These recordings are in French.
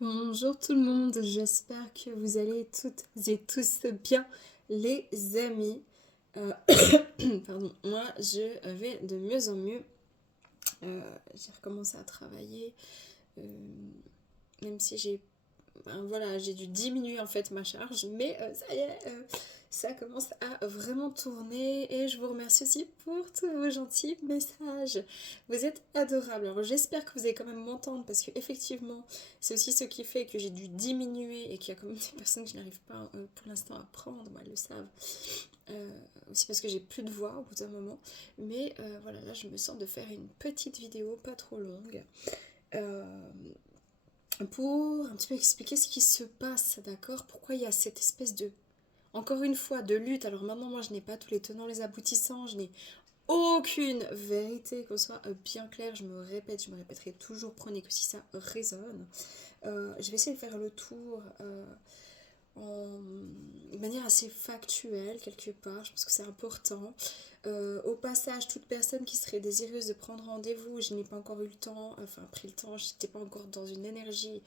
Bonjour tout le monde, j'espère que vous allez toutes et tous bien les amis. Pardon, moi je vais de mieux en mieux. J'ai recommencé à travailler, euh, même si j'ai dû diminuer en fait ma charge, mais ça y est, ça commence à vraiment tourner et je vous remercie aussi pour tous vos gentils messages. Vous êtes adorables. Alors j'espère que vous allez quand même m'entendre parce que effectivement c'est aussi ce qui fait que j'ai dû diminuer et qu'il y a quand même des personnes qui n'arrivent pas pour l'instant à prendre, moi, elles le savent. Euh, Aussi parce que j'ai plus de voix au bout d'un moment. Mais voilà, là je me sens de faire une petite vidéo pas trop longue. Euh, pour un petit peu expliquer ce qui se passe, d'accord? Pourquoi il y a cette espèce de, encore une fois, de lutte. Alors maintenant, moi, je n'ai pas tous les tenants, les aboutissants, je n'ai aucune vérité, qu'on soit bien clair, je me répète, je me répéterai toujours, prenez que si ça résonne. Je vais essayer de faire le tour de manière assez factuelle, quelque part, je pense que c'est important. Au passage, toute personne qui serait désireuse de prendre rendez-vous, je n'ai pas encore eu le temps, enfin pris le temps, j'étais pas encore dans une énergie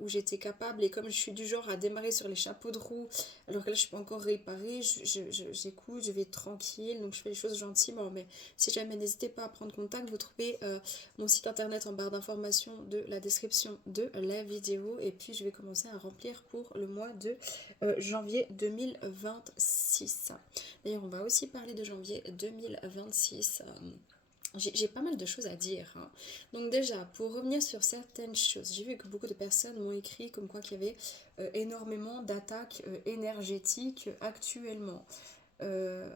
où j'étais capable. Et comme je suis du genre à démarrer sur les chapeaux de roue, alors que là je suis pas encore réparée, j'écoute, je vais tranquille, donc je fais les choses gentiment. Mais si jamais, n'hésitez pas à prendre contact, vous trouvez mon site internet en barre d'informations de la description de la vidéo. Et puis je vais commencer à remplir pour le mois de janvier 2026. D'ailleurs, on va aussi parler de janvier 2026. J'ai pas mal de choses à dire, hein. Donc déjà, pour revenir sur certaines choses, j'ai vu que beaucoup de personnes m'ont écrit comme quoi qu'il y avait énormément d'attaques énergétiques actuellement. Euh,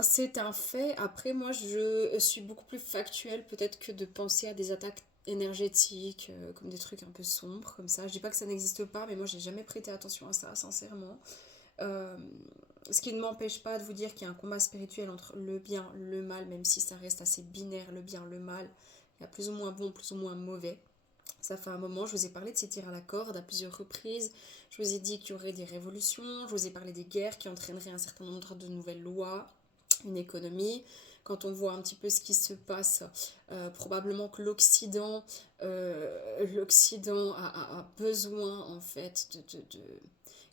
c'est un fait. Après, moi, je suis beaucoup plus factuelle peut-être que de penser à des attaques énergétiques, comme des trucs un peu sombres, comme ça. Je dis pas que ça n'existe pas, mais moi, j'ai jamais prêté attention à ça, sincèrement. Euh, Ce qui ne m'empêche pas de vous dire qu'il y a un combat spirituel entre le bien, le mal, même si ça reste assez binaire, le bien, le mal. Il y a plus ou moins bon, plus ou moins mauvais. Ça fait un moment, je vous ai parlé de ces tirs à la corde à plusieurs reprises. Je vous ai dit qu'il y aurait des révolutions. Je vous ai parlé des guerres qui entraîneraient un certain nombre de nouvelles lois, une économie. Quand on voit un petit peu ce qui se passe, probablement que l'Occident a besoin en fait de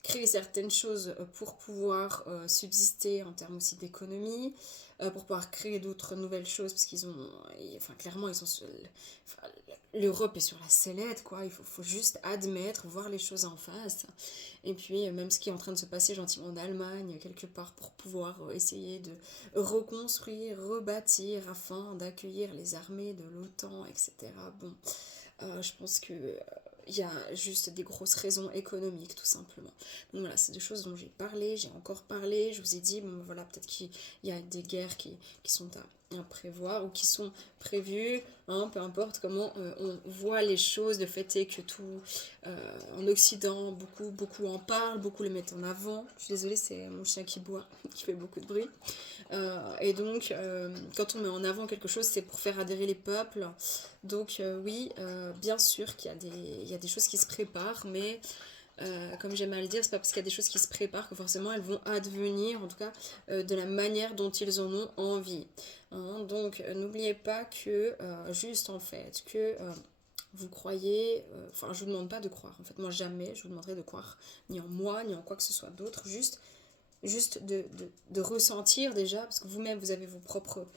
créer certaines choses pour pouvoir subsister en termes aussi d'économie, pour pouvoir créer d'autres nouvelles choses, parce qu'ils ont, enfin clairement, ils sont, enfin, l'Europe est sur la sellette, quoi. Il faut juste admettre, voir les choses en face. Et puis, même ce qui est en train de se passer gentiment en Allemagne, quelque part, pour pouvoir essayer de reconstruire, rebâtir, afin d'accueillir les armées de l'OTAN, etc. Bon, je pense que il y a juste des grosses raisons économiques, tout simplement. Donc voilà, c'est des choses dont j'ai parlé, j'ai encore parlé. Je vous ai dit, bon voilà, peut-être qu'il y a des guerres qui sont à prévoir ou qui sont prévues, hein, peu importe comment on voit les choses. Le fait est que tout en Occident, beaucoup en parlent, beaucoup le mettent en avant. Je suis désolée, c'est mon chien qui boit, qui fait beaucoup de bruit. Et donc, quand on met en avant quelque chose, c'est pour faire adhérer les peuples. Donc, oui, bien sûr il y a des choses qui se préparent, mais comme j'aime à le dire, c'est pas parce qu'il y a des choses qui se préparent que forcément elles vont advenir, en tout cas de la manière dont ils en ont envie. Hein. Donc, n'oubliez pas que, juste en fait, que vous croyez, enfin, je vous demande pas de croire. En fait, moi, jamais je vous demanderai de croire ni en moi, ni en quoi que ce soit d'autre. Juste de ressentir déjà, parce que vous-même vous avez vos propres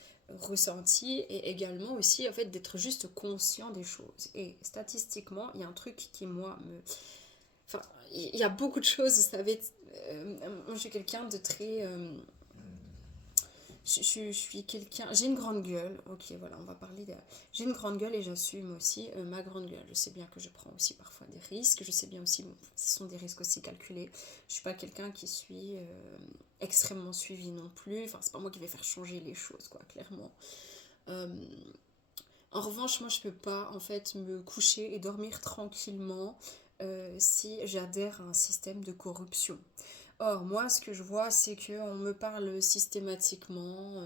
ressentis, et également aussi en fait d'être juste conscient des choses. Et statistiquement, il y a un truc qui moi me... Enfin, il y a beaucoup de choses, vous savez, moi je suis quelqu'un de très... je suis quelqu'un. J'ai une grande gueule. Ok, voilà, on va parler de. J'ai une grande gueule et j'assume aussi ma grande gueule. Je sais bien que je prends aussi parfois des risques. Je sais bien aussi, bon, ce sont des risques aussi calculés. Je suis pas quelqu'un qui suis extrêmement suivi non plus. Enfin, c'est pas moi qui vais faire changer les choses, quoi, clairement. Euh, En revanche, moi, je peux pas en fait me coucher et dormir tranquillement si j'adhère à un système de corruption. Or, moi, ce que je vois, c'est qu'on me parle systématiquement,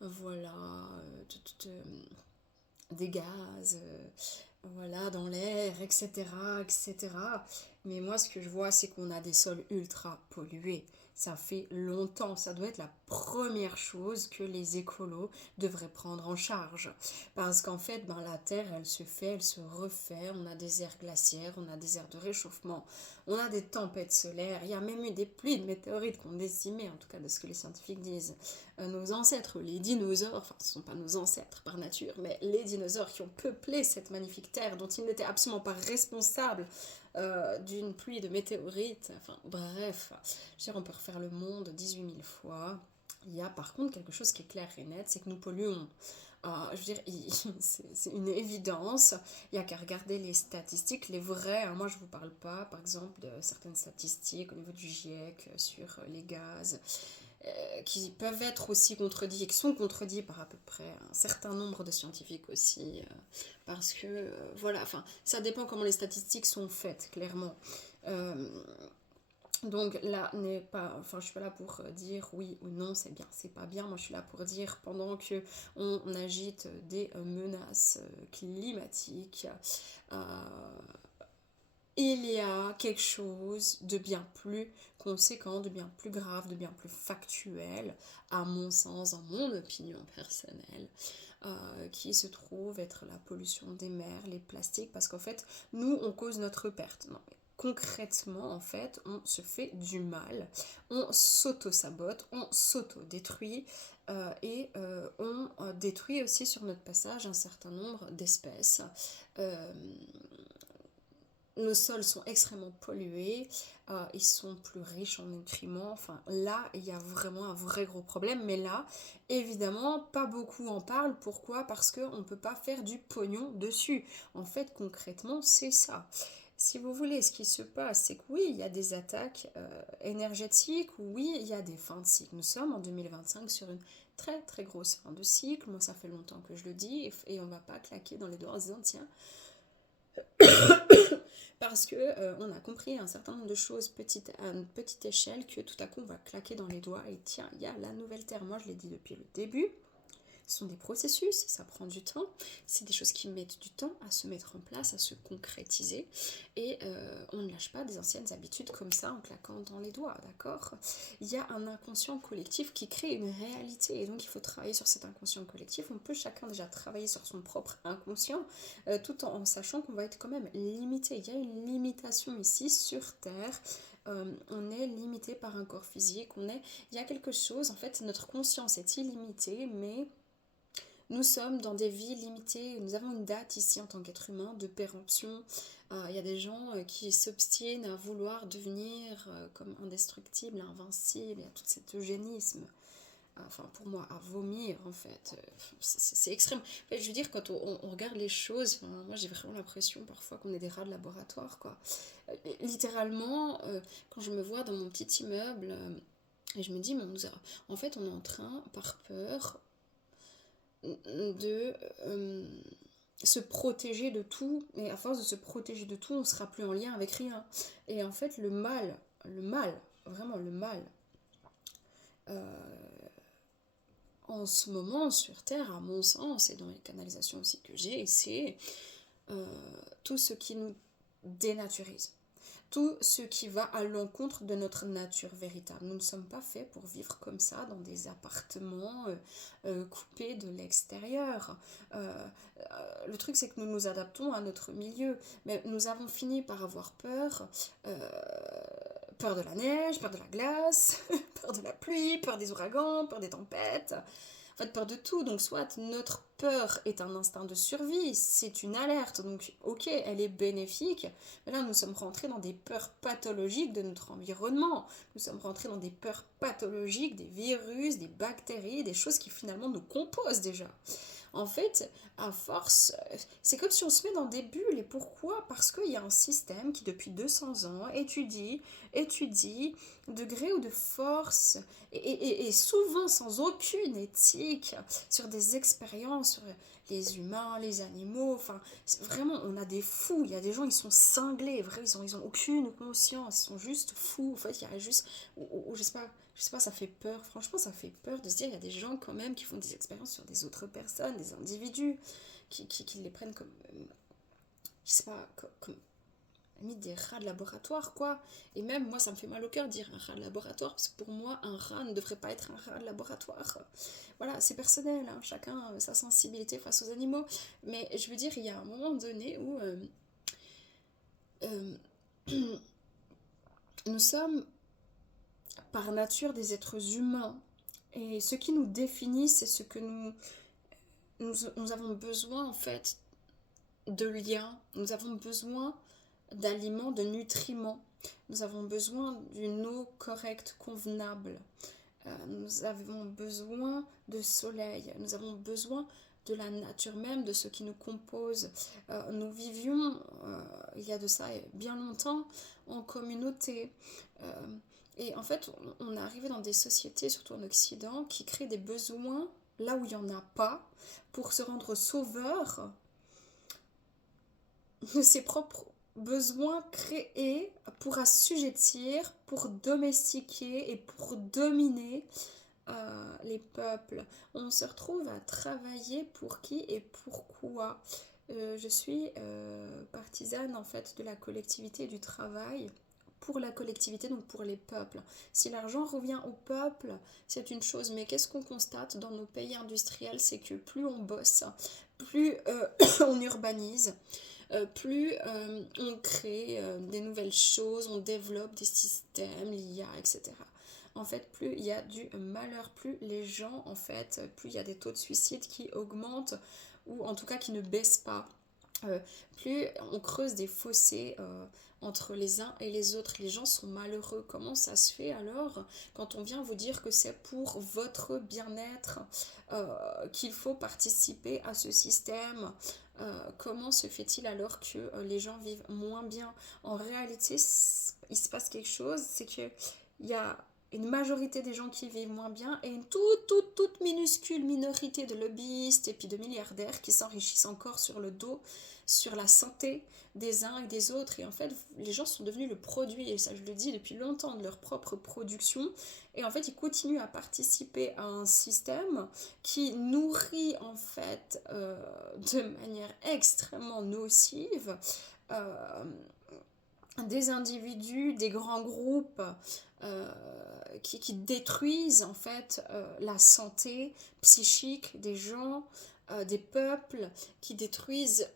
voilà, des gaz, voilà, dans l'air, etc., etc. Mais moi, ce que je vois, c'est qu'on a des sols ultra pollués. Ça fait longtemps, ça doit être la première chose que les écolos devraient prendre en charge. Parce qu'en fait, la Terre, elle se fait, elle se refait, on a des aires glaciaires, on a des aires de réchauffement, on a des tempêtes solaires, il y a même eu des pluies de météorites qui ont décimé, en tout cas de ce que les scientifiques disent, nos ancêtres, les dinosaures, enfin ce ne sont pas nos ancêtres par nature, mais les dinosaures qui ont peuplé cette magnifique Terre dont ils n'étaient absolument pas responsables d'une pluie de météorites, enfin bref, je veux dire, on peut refaire le monde 18 000 fois. Il y a par contre quelque chose qui est clair et net, c'est que nous polluons. Je veux dire, c'est une évidence. Il n'y a qu'à regarder les statistiques, les vraies. Hein. Moi, je ne vous parle pas, par exemple, de certaines statistiques au niveau du GIEC sur les gaz, qui peuvent être aussi contredits et qui sont contredits par à peu près un certain nombre de scientifiques aussi. Parce que, voilà, enfin, ça dépend comment les statistiques sont faites, clairement. Donc là, je suis pas là pour dire oui ou non, c'est bien, c'est pas bien. Moi, je suis là pour dire, pendant que on agite des menaces climatiques, euh, il y a quelque chose de bien plus conséquent, de bien plus grave, de bien plus factuel, à mon sens, en mon opinion personnelle, qui se trouve être la pollution des mers, les plastiques, parce qu'en fait, nous, on cause notre perte. Non, mais concrètement, en fait, on se fait du mal, on s'auto-sabote, on s'auto-détruit, on détruit aussi sur notre passage un certain nombre d'espèces. Euh, nos sols sont extrêmement pollués, ils sont plus riches en nutriments. Enfin, là, il y a vraiment un vrai gros problème. Mais là, évidemment, pas beaucoup en parlent. Pourquoi? Parce qu'on ne peut pas faire du pognon dessus. En fait, concrètement, c'est ça. Si vous voulez, ce qui se passe, c'est que oui, il y a des attaques énergétiques, oui, il y a des fins de cycle. Nous sommes en 2025 sur une très très grosse fin de cycle. Moi, ça fait longtemps que je le dis, et on ne va pas claquer dans les doigts en se disant, tiens, parce que on a compris un certain nombre de choses à une petite échelle, que tout à coup on va claquer dans les doigts et tiens, il y a la nouvelle Terre. Moi je l'ai dit depuis le début, ce sont des processus, ça prend du temps, c'est des choses qui mettent du temps à se mettre en place, à se concrétiser, et on ne lâche pas des anciennes habitudes comme ça en claquant dans les doigts, d'accord? Il y a un inconscient collectif qui crée une réalité, et donc il faut travailler sur cet inconscient collectif. On peut chacun déjà travailler sur son propre inconscient, tout en sachant qu'on va être quand même limité. Il y a une limitation ici sur Terre. On est limité par un corps physique, il y a quelque chose, en fait, notre conscience est illimitée, mais nous sommes dans des vies limitées, nous avons une date ici en tant qu'être humain de péremption. Il y a des gens qui s'obstinent à vouloir devenir comme indestructibles, invincibles, il y a tout cet eugénisme. Enfin, pour moi, à vomir en fait. C'est extrême. En fait, je veux dire, quand on regarde les choses, moi j'ai vraiment l'impression parfois qu'on est des rats de laboratoire, quoi. Littéralement, quand je me vois dans mon petit immeuble, et je me dis, en fait, on est en train, par peur, de se protéger de tout, et à force de se protéger de tout, on sera plus en lien avec rien. Et en fait, le mal, vraiment le mal, en ce moment sur Terre, à mon sens, et dans les canalisations aussi que j'ai, c'est tout ce qui nous dénaturise. Tout ce qui va à l'encontre de notre nature véritable. Nous ne sommes pas faits pour vivre comme ça dans des appartements coupés de l'extérieur. Le truc, c'est que nous nous adaptons à notre milieu, mais nous avons fini par avoir peur. Peur de la neige, peur de la glace, peur de la pluie, peur des ouragans, peur des tempêtes. En fait, peur de tout. Donc, soit notre peur est un instinct de survie, c'est une alerte. Donc, ok, elle est bénéfique. Mais là, nous sommes rentrés dans des peurs pathologiques de notre environnement. Nous sommes rentrés dans des peurs pathologiques, des virus, des bactéries, des choses qui finalement nous composent déjà. En fait, à force, c'est comme si on se met dans des bulles. Et pourquoi? Parce qu'il y a un système qui, depuis 200 ans, étudie de gré ou de force, et souvent sans aucune éthique, sur des expériences, sur les humains, les animaux. Enfin, vraiment, on a des fous. Il y a des gens, ils sont cinglés. Vraiment, ils ont aucune conscience. Ils sont juste fous. En fait, il y a juste... Ou je sais pas, ça fait peur. Franchement, ça fait peur de se dire, il y a des gens quand même qui font des expériences sur des autres personnes, des individus, qui les prennent comme, je sais pas, comme limite des rats de laboratoire, quoi. Et même, moi, ça me fait mal au cœur de dire un rat de laboratoire, parce que pour moi, un rat ne devrait pas être un rat de laboratoire. Voilà, c'est personnel, hein, chacun sa sensibilité face aux animaux. Mais je veux dire, il y a un moment donné où euh, nous sommes par nature des êtres humains. Et ce qui nous définit, c'est ce que nous avons besoin, en fait, de liens. Nous avons besoin d'aliments, de nutriments. Nous avons besoin d'une eau correcte, convenable. Nous avons besoin de soleil. Nous avons besoin de la nature même, de ce qui nous compose. Nous vivions, il y a de ça bien longtemps, en communauté. Euh, et en fait, on est arrivé dans des sociétés, surtout en Occident, qui créent des besoins là où il n'y en a pas, pour se rendre sauveur de ses propres besoins créés pour assujettir, pour domestiquer et pour dominer les peuples. On se retrouve à travailler pour qui et pourquoi. Je suis partisane en fait de la collectivité et du travail pour la collectivité, donc pour les peuples. Si l'argent revient au peuple, c'est une chose, mais qu'est-ce qu'on constate dans nos pays industriels, c'est que plus on bosse, plus on urbanise, plus on crée des nouvelles choses, on développe des systèmes, l'IA, etc. En fait, plus il y a du malheur, plus les gens, en fait, plus il y a des taux de suicide qui augmentent, ou en tout cas qui ne baissent pas. Euh, Plus on creuse des fossés entre les uns et les autres. Les gens sont malheureux. Comment ça se fait alors quand on vient vous dire que c'est pour votre bien-être qu'il faut participer à ce système? Comment se fait-il alors que les gens vivent moins bien? En réalité, il se passe quelque chose, c'est qu'il y a une majorité des gens qui vivent moins bien et une toute minuscule minorité de lobbyistes et puis de milliardaires qui s'enrichissent encore sur le dos, sur la santé des uns et des autres. Et en fait, les gens sont devenus le produit, et ça je le dis depuis longtemps, de leur propre production. Et en fait, ils continuent à participer à un système qui nourrit en fait de manière extrêmement nocive euh, des individus, des grands groupes euh, qui détruisent en fait la santé psychique des gens, des peuples, qui détruisent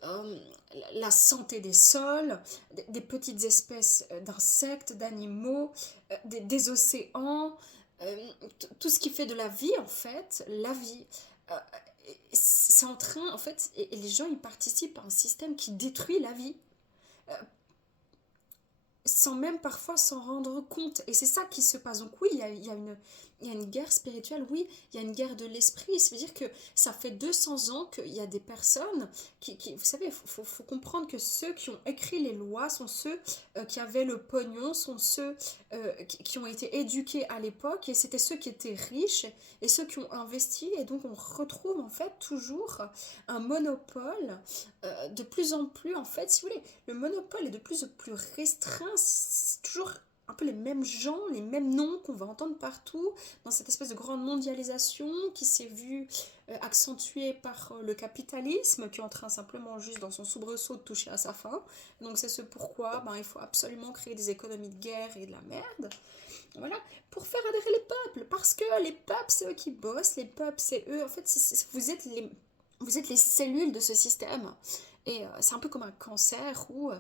la santé des sols, des petites espèces d'insectes, d'animaux, des océans, tout ce qui fait de la vie en fait, la vie. Euh, c'est en train, en fait, et les gens ils participent à un système qui détruit la vie sans même parfois s'en rendre compte. Et c'est ça qui se passe. Donc oui, il y a une guerre spirituelle, oui, il y a une guerre de l'esprit. Ça veut dire que ça fait 200 ans qu'il y a des personnes vous savez, faut comprendre que ceux qui ont écrit les lois sont ceux qui avaient le pognon, sont ceux qui ont été éduqués à l'époque, et c'était ceux qui étaient riches et ceux qui ont investi. Et donc on retrouve en fait toujours un monopole de plus en plus, en fait, si vous voulez, le monopole est de plus en plus restreint. C'est toujours un peu les mêmes gens, les mêmes noms qu'on va entendre partout dans cette espèce de grande mondialisation qui s'est vue accentuée par le capitalisme qui est en train simplement juste dans son soubresaut de toucher à sa fin. Donc c'est ce pourquoi il faut absolument créer des économies de guerre et de la merde. Voilà, pour faire adhérer les peuples, parce que les peuples c'est eux qui bossent, les peuples c'est eux, en fait vous êtes les cellules de ce système. Et c'est un peu comme un cancer où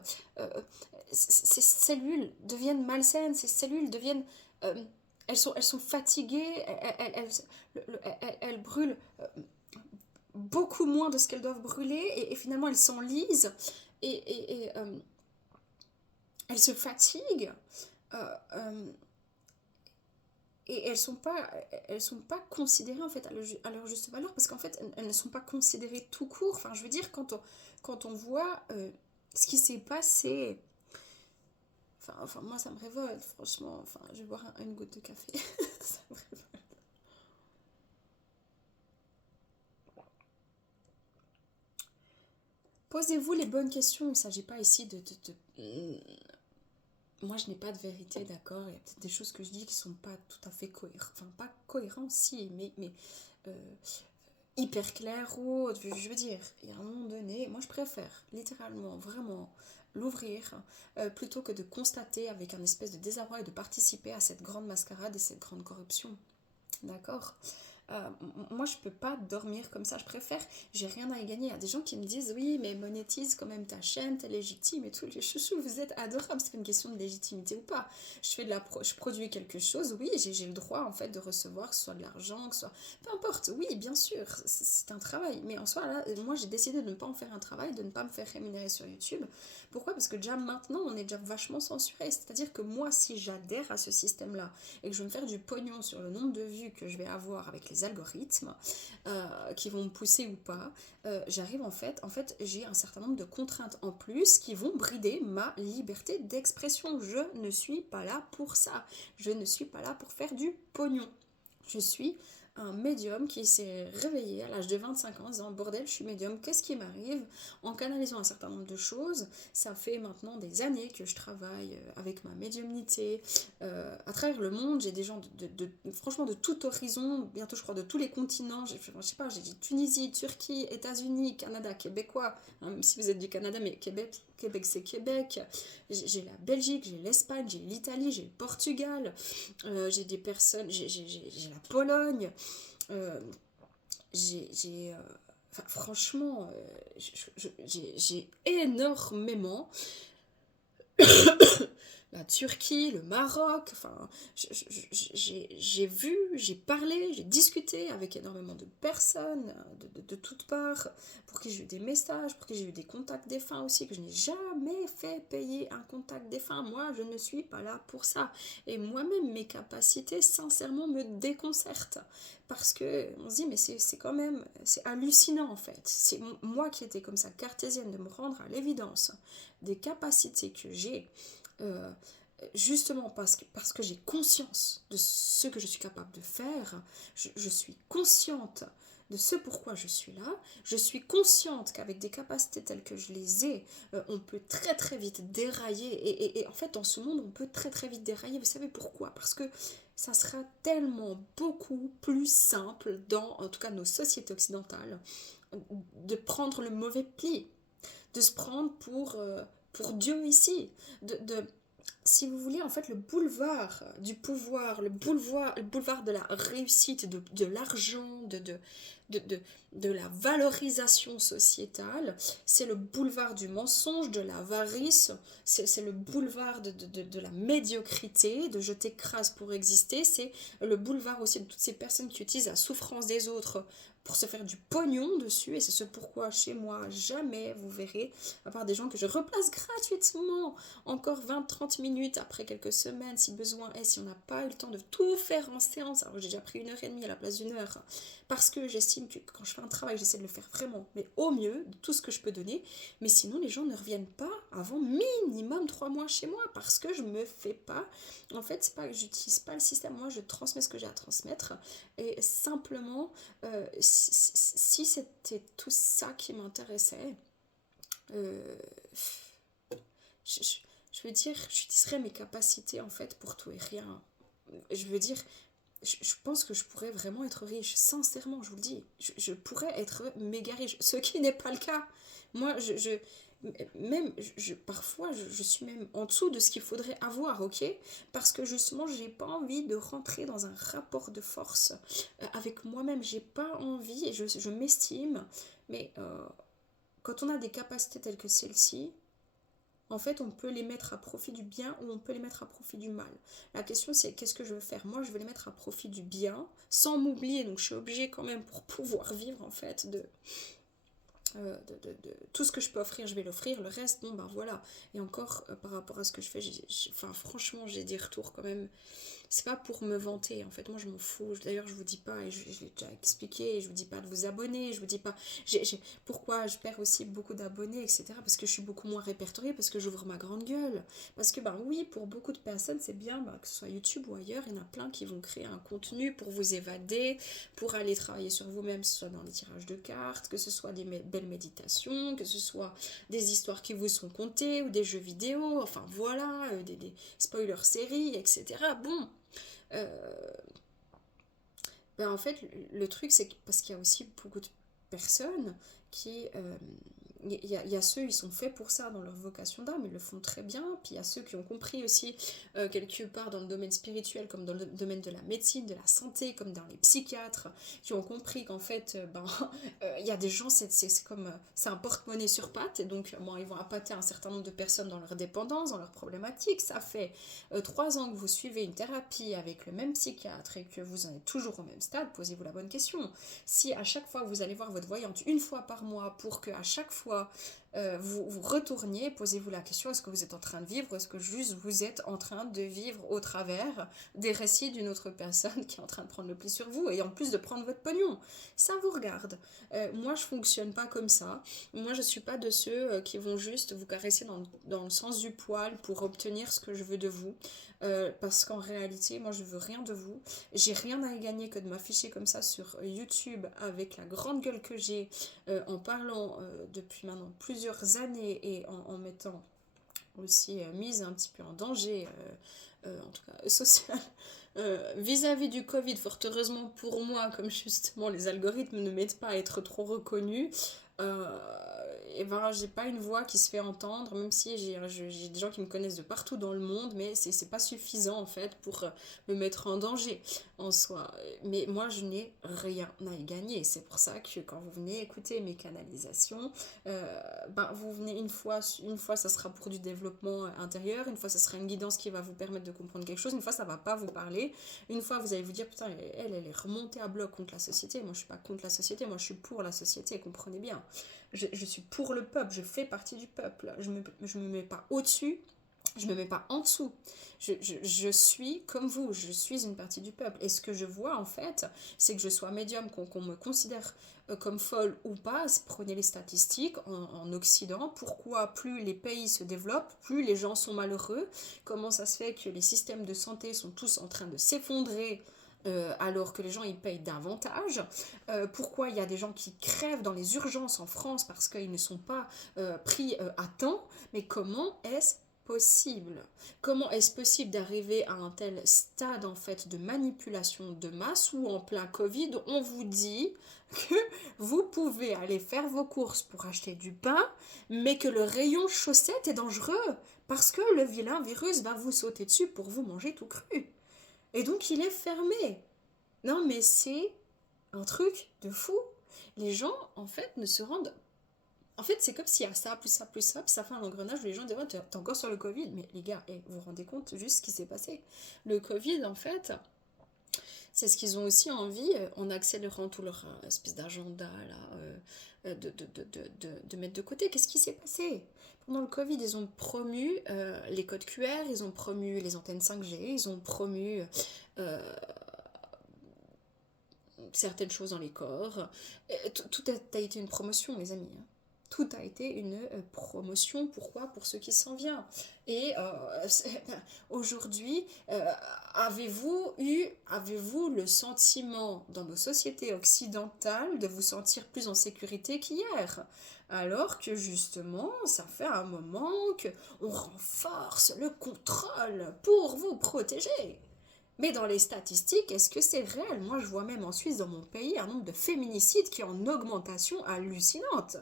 ces cellules deviennent malsaines, ces cellules deviennent... euh, elles sont fatiguées, elles brûlent beaucoup moins de ce qu'elles doivent brûler, et finalement elles s'enlisent, et elles se fatiguent. Euh, euh, et elles sont pas considérées en fait à leur juste valeur, parce qu'en fait elles ne sont pas considérées tout court. Enfin je veux dire, quand on voit ce qui s'est passé, enfin moi ça me révolte franchement. Enfin je vais boire une goutte de café. Ça me révolte. Posez-vous les bonnes questions. Il ne s'agit pas ici moi je n'ai pas de vérité, d'accord. Il y a peut-être des choses que je dis qui sont pas tout à fait cohérentes, enfin pas cohérentes si, mais euh, hyper clair ou autre. Je veux dire, il y a un moment donné, moi je préfère littéralement, vraiment, l'ouvrir, plutôt que de constater avec un espèce de désarroi et de participer à cette grande mascarade et cette grande corruption. D'accord. Moi, je peux pas dormir comme ça. Je préfère, j'ai rien à y gagner. Il y a des gens qui me disent, oui, mais monétise quand même ta chaîne, t'es légitime et tout. Les chouchous, vous êtes adorables. C'est pas une question de légitimité ou pas. Je produis quelque chose, oui, j'ai le droit en fait de recevoir, que ce soit de l'argent, que ce soit. Peu importe, oui, bien sûr, c'est un travail. Mais en soi, là, moi, j'ai décidé de ne pas en faire un travail, de ne pas me faire rémunérer sur YouTube. Pourquoi? Parce que déjà maintenant, on est déjà vachement censuré. C'est-à-dire que moi, si j'adhère à ce système-là et que je vais me faire du pognon sur le nombre de vues que je vais avoir avec les algorithmes qui vont me pousser ou pas, j'arrive en fait, j'ai un certain nombre de contraintes en plus qui vont brider ma liberté d'expression. Je ne suis pas là pour ça. Je ne suis pas là pour faire du pognon. Je suis un médium qui s'est réveillé à l'âge de 25 ans en disant bordel, je suis médium, qu'est-ce qui m'arrive? En canalisant un certain nombre de choses, ça fait maintenant des années que je travaille avec ma médiumnité à travers le monde. J'ai des gens franchement de tout horizon, bientôt je crois de tous les continents. Je sais pas, j'ai dit Tunisie, Turquie, États-Unis, Canada, Québécois, hein, même si vous êtes du Canada, mais Québec c'est Québec. J'ai la Belgique, j'ai l'Espagne, j'ai l'Italie, j'ai le Portugal, j'ai des personnes, j'ai la Pologne, enfin, franchement, j'ai énormément la Turquie, le Maroc, enfin, j'ai vu, j'ai parlé, j'ai discuté avec énormément de personnes de toutes parts, pour qui j'ai eu des messages, pour qui j'ai eu des contacts défunts aussi, que je n'ai jamais fait payer un contact défunt. Moi, je ne suis pas là pour ça. Et moi-même, mes capacités, sincèrement, me déconcertent. Parce que on se dit, mais c'est quand même, c'est hallucinant en fait. C'est moi qui étais comme ça cartésienne de me rendre à l'évidence des capacités que j'ai, euh, justement parce que j'ai conscience de ce que je suis capable de faire. Je suis consciente de ce pourquoi je suis là. Je suis consciente qu'avec des capacités telles que je les ai, on peut très très vite dérailler. Et en fait, dans ce monde, on peut très très vite dérailler. Vous savez pourquoi? Parce que ça sera tellement beaucoup plus simple dans, en tout cas, nos sociétés occidentales, de prendre le mauvais pli, de se prendre pour Dieu ici, si vous voulez, en fait, le boulevard du pouvoir, le boulevard de la réussite, de l'argent, de la valorisation sociétale, c'est le boulevard du mensonge, de l'avarice, c'est le boulevard de la médiocrité, de je t'écrase pour exister, c'est le boulevard aussi de toutes ces personnes qui utilisent la souffrance des autres pour se faire du pognon dessus, et c'est ce pourquoi chez moi, jamais vous verrez, à part des gens que je replace gratuitement, encore 20-30 minutes après quelques semaines si besoin est, si on n'a pas eu le temps de tout faire en séance. Alors j'ai déjà pris 1h30 à la place d'1 heure, parce que j'estime que quand je fais un travail, j'essaie de le faire vraiment, mais au mieux, de tout ce que je peux donner. Mais sinon, les gens ne reviennent pas avant minimum 3 mois chez moi, parce que je me fais pas, en fait, c'est pas que j'utilise pas le système, moi je transmets ce que j'ai à transmettre, et simplement, si c'était tout ça qui m'intéressait, euh, je, je, je veux dire, j'utiliserais mes capacités en fait pour tout et rien. Je veux dire, je pense que je pourrais vraiment être riche, sincèrement, je vous le dis. Je pourrais être méga riche, ce qui n'est pas le cas. Moi, même, parfois, je suis même en dessous de ce qu'il faudrait avoir, ok? Parce que justement, j'ai pas envie de rentrer dans un rapport de force avec moi-même. J'ai pas envie, et je m'estime, mais quand on a des capacités telles que celle-ci, en fait, on peut les mettre à profit du bien ou on peut les mettre à profit du mal. La question, c'est qu'est-ce que je veux faire? Moi, je veux les mettre à profit du bien, sans m'oublier. Donc, je suis obligée quand même, pour pouvoir vivre, en fait, de tout ce que je peux offrir, je vais l'offrir. Le reste, bon, ben voilà. Et encore, par rapport à ce que je fais, enfin, franchement, j'ai des retours quand même. C'est pas pour me vanter, en fait, moi je m'en fous. D'ailleurs, je vous dis pas, et je l'ai déjà expliqué, je vous dis pas de vous abonner, je vous dis pas pourquoi je perds aussi beaucoup d'abonnés, etc. Parce que je suis beaucoup moins répertoriée, parce que j'ouvre ma grande gueule. Parce que, bah oui, pour beaucoup de personnes, c'est bien, bah, que ce soit YouTube ou ailleurs, il y en a plein qui vont créer un contenu pour vous évader, pour aller travailler sur vous-même, que ce soit dans les tirages de cartes, que ce soit des belles méditations, que ce soit des histoires qui vous sont contées, ou des jeux vidéo, enfin voilà, des spoilers séries, etc. Bon. Ben en fait, le truc, c'est que parce qu'il y a aussi beaucoup de personnes qui il y a ceux, ils sont faits pour ça dans leur vocation d'âme, ils le font très bien. Puis il y a ceux qui ont compris aussi, quelque part dans le domaine spirituel, comme dans le domaine de la médecine, de la santé, comme dans les psychiatres, qui ont compris qu'en fait, il y a des gens, c'est comme, c'est un porte-monnaie sur pattes, et donc, bon, ils vont appâter un certain nombre de personnes dans leur dépendance, dans leurs problématiques. Ça fait 3 ans que vous suivez une thérapie avec le même psychiatre et que vous en êtes toujours au même stade, posez-vous la bonne question. Si à chaque fois vous allez voir votre voyante une fois par mois pour que à chaque fois vous retourniez, posez-vous la question, est-ce que vous êtes en train de vivre ou est-ce que juste vous êtes en train de vivre au travers des récits d'une autre personne qui est en train de prendre le pli sur vous et en plus de prendre votre pognon. Ça vous regarde. Moi je fonctionne pas comme ça. Moi je suis pas de ceux qui vont juste vous caresser dans le sens du poil pour obtenir ce que je veux de vous. Parce qu'en réalité, moi je veux rien de vous. J'ai rien à y gagner que de m'afficher comme ça sur YouTube avec la grande gueule que j'ai, en parlant depuis maintenant plusieurs années et en mettant aussi mise un petit peu en danger, en tout cas social, vis-à-vis du Covid. Fort heureusement pour moi, comme justement les algorithmes ne m'aident pas à être trop reconnus, et ben j'ai pas une voix qui se fait entendre, même si j'ai des gens qui me connaissent de partout dans le monde, mais c'est pas suffisant en fait pour me mettre en danger en soi. Mais moi je n'ai rien à y gagner. C'est pour ça que quand vous venez écouter mes canalisations, vous venez une fois ça sera pour du développement intérieur, une fois ça sera une guidance qui va vous permettre de comprendre quelque chose, une fois ça va pas vous parler, une fois vous allez vous dire putain elle est remontée à bloc contre la société. Moi je suis pas contre la société, moi je suis pour la société, comprenez bien. Je suis pour le peuple, je fais partie du peuple, je me mets pas au-dessus, je me mets pas en dessous. Je suis comme vous, je suis une partie du peuple. Et ce que je vois en fait, c'est que je sois médium, qu'on me considère comme folle ou pas. Prenez les statistiques en Occident. Pourquoi plus les pays se développent, plus les gens sont malheureux? Comment ça se fait que les systèmes de santé sont tous en train de s'effondrer alors que les gens ils payent davantage? Pourquoi il y a des gens qui crèvent dans les urgences en France parce qu'ils ne sont pas pris à temps? Mais comment est-ce possible? Comment est-ce possible d'arriver à un tel stade en fait de manipulation de masse où en plein Covid on vous dit que vous pouvez aller faire vos courses pour acheter du pain, mais que le rayon chaussettes est dangereux parce que le vilain virus va vous sauter dessus pour vous manger tout cru. Et donc il est fermé. Non mais c'est un truc de fou. Les gens en fait ne se rendent... En fait c'est comme s'il y a ça, plus ça, plus ça, puis ça fait un engrenage où les gens disent ouais, t'es encore sur le Covid. Mais les gars, vous vous rendez compte juste ce qui s'est passé? Le Covid en fait, c'est ce qu'ils ont aussi envie, en accélérant tout leur espèce d'agenda là, de mettre de côté. Qu'est-ce qui s'est passé? Pendant le Covid, ils ont promu les codes QR, ils ont promu les antennes 5G, ils ont promu certaines choses dans les corps. Tout a été une promotion, les amis. Hein. Tout a été une promotion. Pourquoi? Pour ce qui s'en vient. Et aujourd'hui, avez-vous le sentiment dans nos sociétés occidentales de vous sentir plus en sécurité qu'hier? Alors que justement, ça fait un moment qu'on renforce le contrôle pour vous protéger. Mais dans les statistiques, est-ce que c'est réel? Moi, je vois même en Suisse, dans mon pays, un nombre de féminicides qui est en augmentation hallucinante.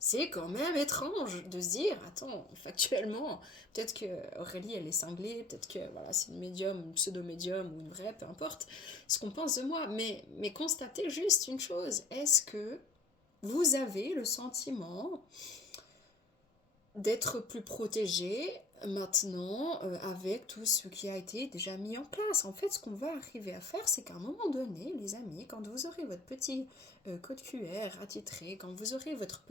C'est quand même étrange de se dire, attends, factuellement, peut-être que Aurélie, elle est cinglée, peut-être que voilà, c'est une médium, une pseudo-médium ou une vraie, peu importe ce qu'on pense de moi. Mais constatez juste une chose, est-ce que vous avez le sentiment d'être plus protégé maintenant avec tout ce qui a été déjà mis en place? En fait, ce qu'on va arriver à faire, c'est qu'à un moment donné, les amis, quand vous aurez votre petit code QR attitré, quand vous aurez votre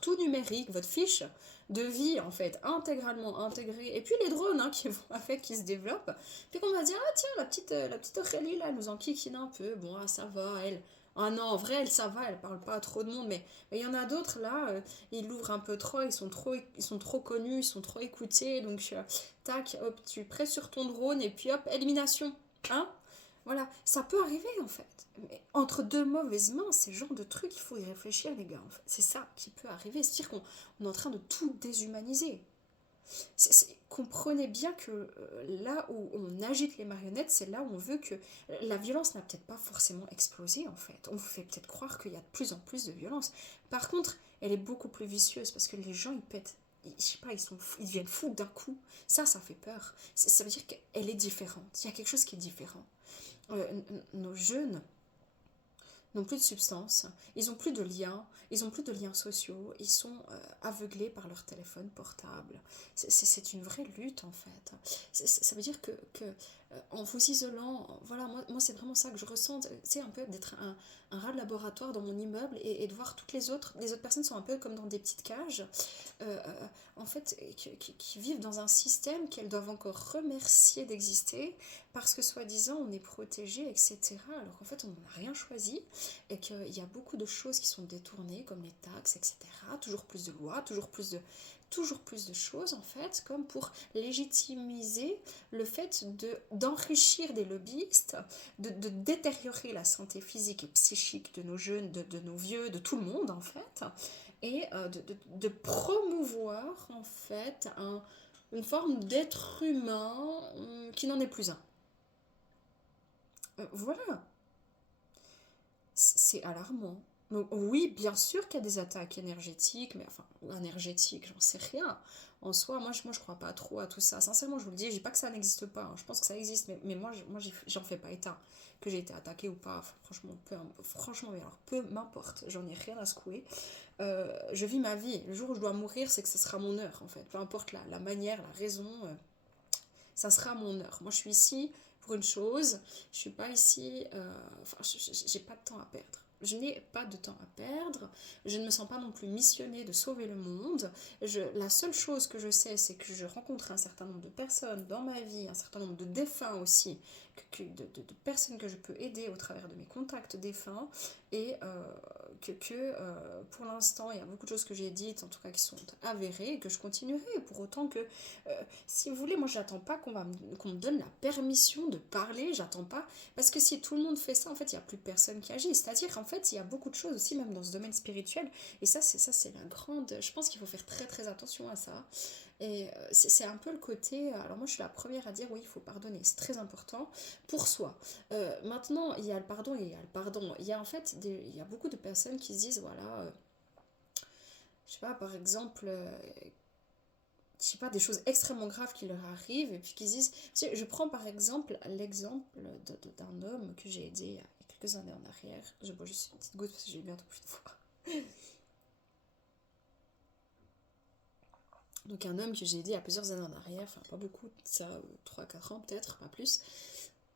tout numérique, votre fiche de vie en fait intégralement intégrée, et puis les drones qui vont avec, qui se développent, puis qu'on va dire ah tiens la petite Aurélie là, elle nous enquiquine un peu, bon ça va elle. Ah non, en vrai, elle, ça va, elle parle pas à trop de monde, mais il y en a d'autres là, ils l'ouvrent un peu trop, ils sont trop connus, ils sont trop écoutés, donc tac, hop, tu presses sur ton drone et puis hop, élimination, hein? Voilà, ça peut arriver en fait. Mais entre deux mauvaises mains, c'est le genre de truc, il faut y réfléchir les gars. En fait. C'est ça qui peut arriver, c'est-à-dire qu'on est en train de tout déshumaniser. Comprenez bien que là où on agite les marionnettes, c'est là où on veut que... La violence n'a peut-être pas forcément explosé, en fait. On vous fait peut-être croire qu'il y a de plus en plus de violence. Par contre, elle est beaucoup plus vicieuse, parce que les gens, ils pètent. Je sais pas, ils deviennent fous d'un coup. Ça fait peur. Ça veut dire qu'elle est différente. Il y a quelque chose qui est différent. Nos jeunes n'ont plus de substance, ils n'ont plus de liens, ils n'ont plus de liens sociaux, ils sont aveuglés par leur téléphone portable. C'est une vraie lutte en fait. Ça veut dire en vous isolant, voilà, moi c'est vraiment ça que je ressens, c'est un peu d'être un rat de laboratoire dans mon immeuble et de voir toutes les autres personnes sont un peu comme dans des petites cages, en fait, qui vivent dans un système qu'elles doivent encore remercier d'exister parce que soi-disant on est protégé, etc. Alors qu'en fait on n'a rien choisi et qu'il y a beaucoup de choses qui sont détournées, comme les taxes, etc. Toujours plus de lois, toujours plus de choses, en fait, comme pour légitimiser le fait d'enrichir des lobbyistes, de détériorer la santé physique et psychique de nos jeunes, de nos vieux, de tout le monde, en fait, et de promouvoir, en fait, une forme d'être humain qui n'en est plus un. Voilà. C'est alarmant. Donc, oui, bien sûr qu'il y a des attaques énergétiques, mais enfin, ou énergétiques, j'en sais rien. En soi, moi je crois pas trop à tout ça. Sincèrement, je vous le dis, je dis pas que ça n'existe pas, hein. Je pense que ça existe, mais moi j'en fais pas état. Que j'ai été attaquée ou pas, enfin, franchement, mais alors, peu m'importe, j'en ai rien à secouer. Je vis ma vie. Le jour où je dois mourir, c'est que ce sera mon heure, en fait. Peu importe la manière, la raison, ça sera mon heure. Moi, je suis ici pour une chose, je suis pas ici, enfin, j'ai pas de temps à perdre. Je n'ai pas de temps à perdre, je ne me sens pas non plus missionnée de sauver le monde. La seule chose que je sais, c'est que je rencontre un certain nombre de personnes dans ma vie, un certain nombre de défunts aussi, de personnes que je peux aider au travers de mes contacts défunts, et pour l'instant, il y a beaucoup de choses que j'ai dites, en tout cas qui sont avérées, et que je continuerai, pour autant que si vous voulez, moi j'attends pas qu'on me donne la permission de parler, j'attends pas, parce que si tout le monde fait ça, en fait il n'y a plus personne qui agit, c'est-à-dire qu'en fait il y a beaucoup de choses aussi, même dans ce domaine spirituel, et c'est la grande, je pense qu'il faut faire très très attention à ça, et c'est un peu le côté, alors moi je suis la première à dire oui il faut pardonner, c'est très important pour soi. Maintenant il y a le pardon et il y a le pardon, il y a en fait, il y a beaucoup de personnes qui se disent voilà, je sais pas par exemple je sais pas, des choses extrêmement graves qui leur arrivent et puis qu'ils disent... Je prends par exemple l'exemple d'un homme que j'ai aidé il y a quelques années en arrière. Je bois juste une petite goutte parce que j'ai bientôt plus de voix. Donc un homme que j'ai aidé il y a plusieurs années en arrière, enfin pas beaucoup, ça 3-4 ans peut-être, pas plus.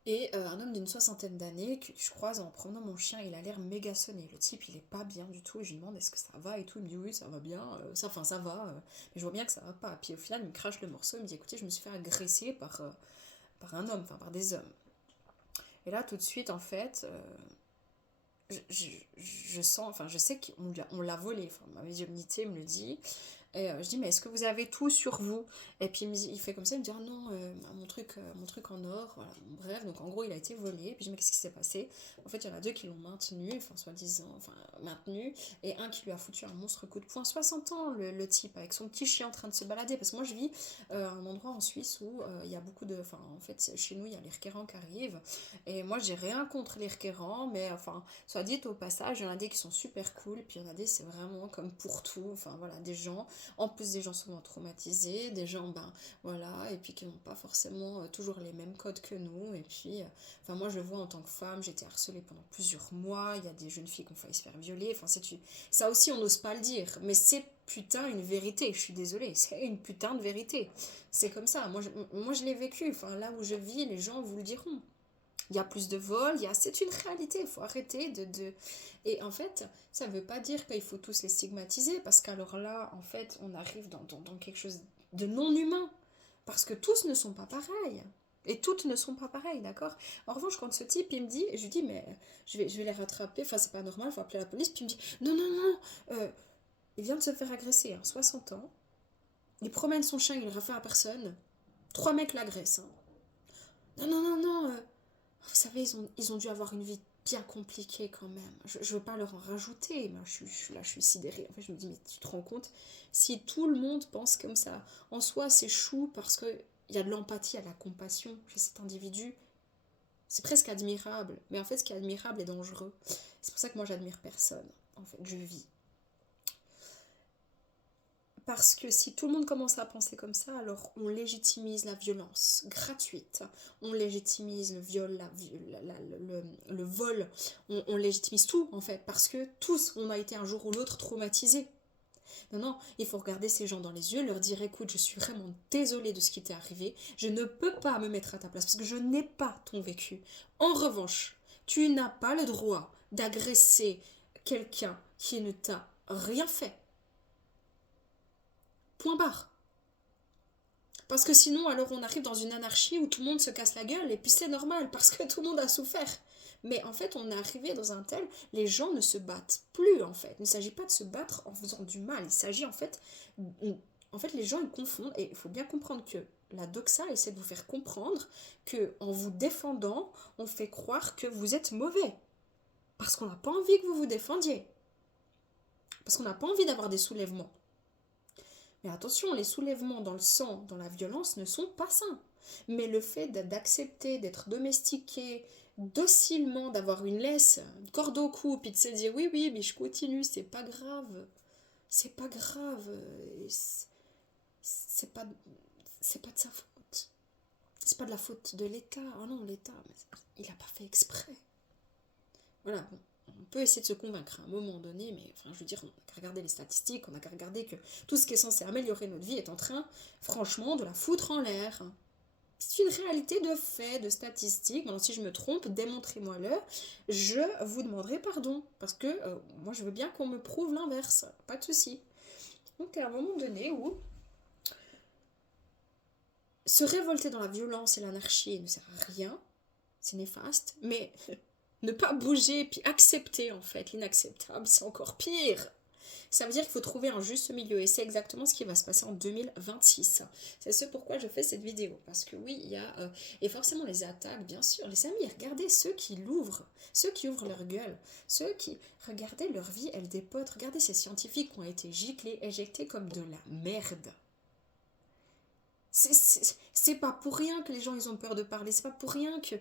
Et un homme d'une soixantaine d'années que je croise en promenant mon chien, il a l'air méga sonné. Le type, il est pas bien du tout. Et je lui demande est-ce que ça va et tout. Il me dit oui, ça va bien. Ça va. Mais je vois bien que ça va pas. Puis au final, il me crache le morceau. Il me dit écoutez, je me suis fait agresser par un homme, enfin par des hommes. Et là, tout de suite, en fait, je sens, enfin, je sais qu'on l'a volé. Enfin, ma médiumnité me le dit. Et je dis, mais est-ce que vous avez tout sur vous? Et puis il fait comme ça, il me dit, ah non, mon truc en or, voilà. Bref, donc en gros, il a été volé. Puis je dis, mais qu'est-ce qui s'est passé? En fait, il y en a deux qui l'ont maintenu, enfin, soi-disant, enfin, maintenu, et un qui lui a foutu un monstre coup de poing. 60 ans, le type, avec son petit chien en train de se balader. Parce que moi, je vis à un endroit en Suisse où il y a beaucoup de. Enfin, en fait, chez nous, il y a les requérants qui arrivent. Et moi, j'ai rien contre les requérants, mais enfin, soit dit au passage, il y en a des qui sont super cool, puis il y en a des, c'est vraiment comme pour tout. Enfin, voilà, des gens. En plus des gens souvent traumatisés, des gens, ben voilà, et puis qui n'ont pas forcément toujours les mêmes codes que nous. Et puis, enfin moi je le vois en tant que femme, j'ai été harcelée pendant plusieurs mois, il y a des jeunes filles qui ont failli se faire violer, enfin ça aussi on n'ose pas le dire, mais c'est putain une vérité, je suis désolée, c'est une putain de vérité. C'est comme ça, moi je l'ai vécu, enfin là où je vis, les gens vous le diront. Il y a plus de vols, c'est une réalité, il faut arrêter de... Et en fait, ça ne veut pas dire qu'il faut tous les stigmatiser, parce qu'alors là, en fait, on arrive dans quelque chose de non humain, parce que tous ne sont pas pareils. Et toutes ne sont pas pareilles, d'accord? En revanche, quand ce type, il me dit, je lui dis, mais je vais les rattraper, enfin, c'est pas normal, il faut appeler la police, puis il me dit, non, non, non, il vient de se faire agresser, hein, 60 ans, il promène son chien, il le refait à personne, 3 mecs l'agressent, hein. Non, non, non, non, vous savez, ils ont dû avoir une vie bien compliqué quand même. Je veux pas leur en rajouter, mais je suis sidérée. En fait, je me dis, mais tu te rends compte, si tout le monde pense comme ça, en soi, c'est chou parce qu'il y a de l'empathie, il y a de la compassion chez cet individu. C'est presque admirable. Mais en fait, ce qui est admirable est dangereux. C'est pour ça que moi, j'admire personne. En fait, je vis. Parce que si tout le monde commence à penser comme ça, alors on légitimise la violence gratuite, on légitimise le viol, le vol, on légitimise tout en fait, parce que tous, on a été un jour ou l'autre traumatisés. Non, non, il faut regarder ces gens dans les yeux, leur dire écoute, je suis vraiment désolée de ce qui t'est arrivé, je ne peux pas me mettre à ta place parce que je n'ai pas ton vécu. En revanche, tu n'as pas le droit d'agresser quelqu'un qui ne t'a rien fait. Point barre. Parce que sinon, alors on arrive dans une anarchie où tout le monde se casse la gueule et puis c'est normal parce que tout le monde a souffert. Mais en fait, on est arrivé dans un tel, les gens ne se battent plus en fait. Il ne s'agit pas de se battre en faisant du mal. Il s'agit en fait, les gens ils confondent et il faut bien comprendre que la doxa essaie de vous faire comprendre que en vous défendant, on fait croire que vous êtes mauvais parce qu'on n'a pas envie que vous vous défendiez, parce qu'on n'a pas envie d'avoir des soulèvements. Mais attention, les soulèvements dans le sang, dans la violence, ne sont pas sains. Mais le fait d'accepter, d'être domestiqué, docilement, d'avoir une laisse, une corde au cou, puis de se dire oui, oui, mais je continue, c'est pas grave. C'est pas grave. C'est pas, c'est pas de sa faute. C'est pas de la faute de l'État. Oh non, l'État, il a pas fait exprès. Voilà, bon. On peut essayer de se convaincre à un moment donné, mais enfin, je veux dire, on n'a qu'à regarder les statistiques, on n'a qu'à regarder que tout ce qui est censé améliorer notre vie est en train, franchement, de la foutre en l'air. C'est une réalité de faits, de statistiques. Maintenant, si je me trompe, démontrez-moi-le. Je vous demanderai pardon, parce que moi, je veux bien qu'on me prouve l'inverse. Pas de souci. Donc, à un moment donné où se révolter dans la violence et l'anarchie ne sert à rien, c'est néfaste, mais ne pas bouger puis accepter en fait l'inacceptable, c'est encore pire. Ça veut dire qu'il faut trouver un juste milieu et c'est exactement ce qui va se passer en 2026. C'est ce pourquoi je fais cette vidéo. Parce que oui, il y a... et forcément les attaques, bien sûr. Les amis, regardez ceux qui l'ouvrent, ceux qui ouvrent leur gueule, ceux qui... Regardez leur vie, elle dépote. Regardez ces scientifiques qui ont été giclés, éjectés comme de la merde. C'est pas pour rien que les gens ils ont peur de parler, c'est pas pour rien que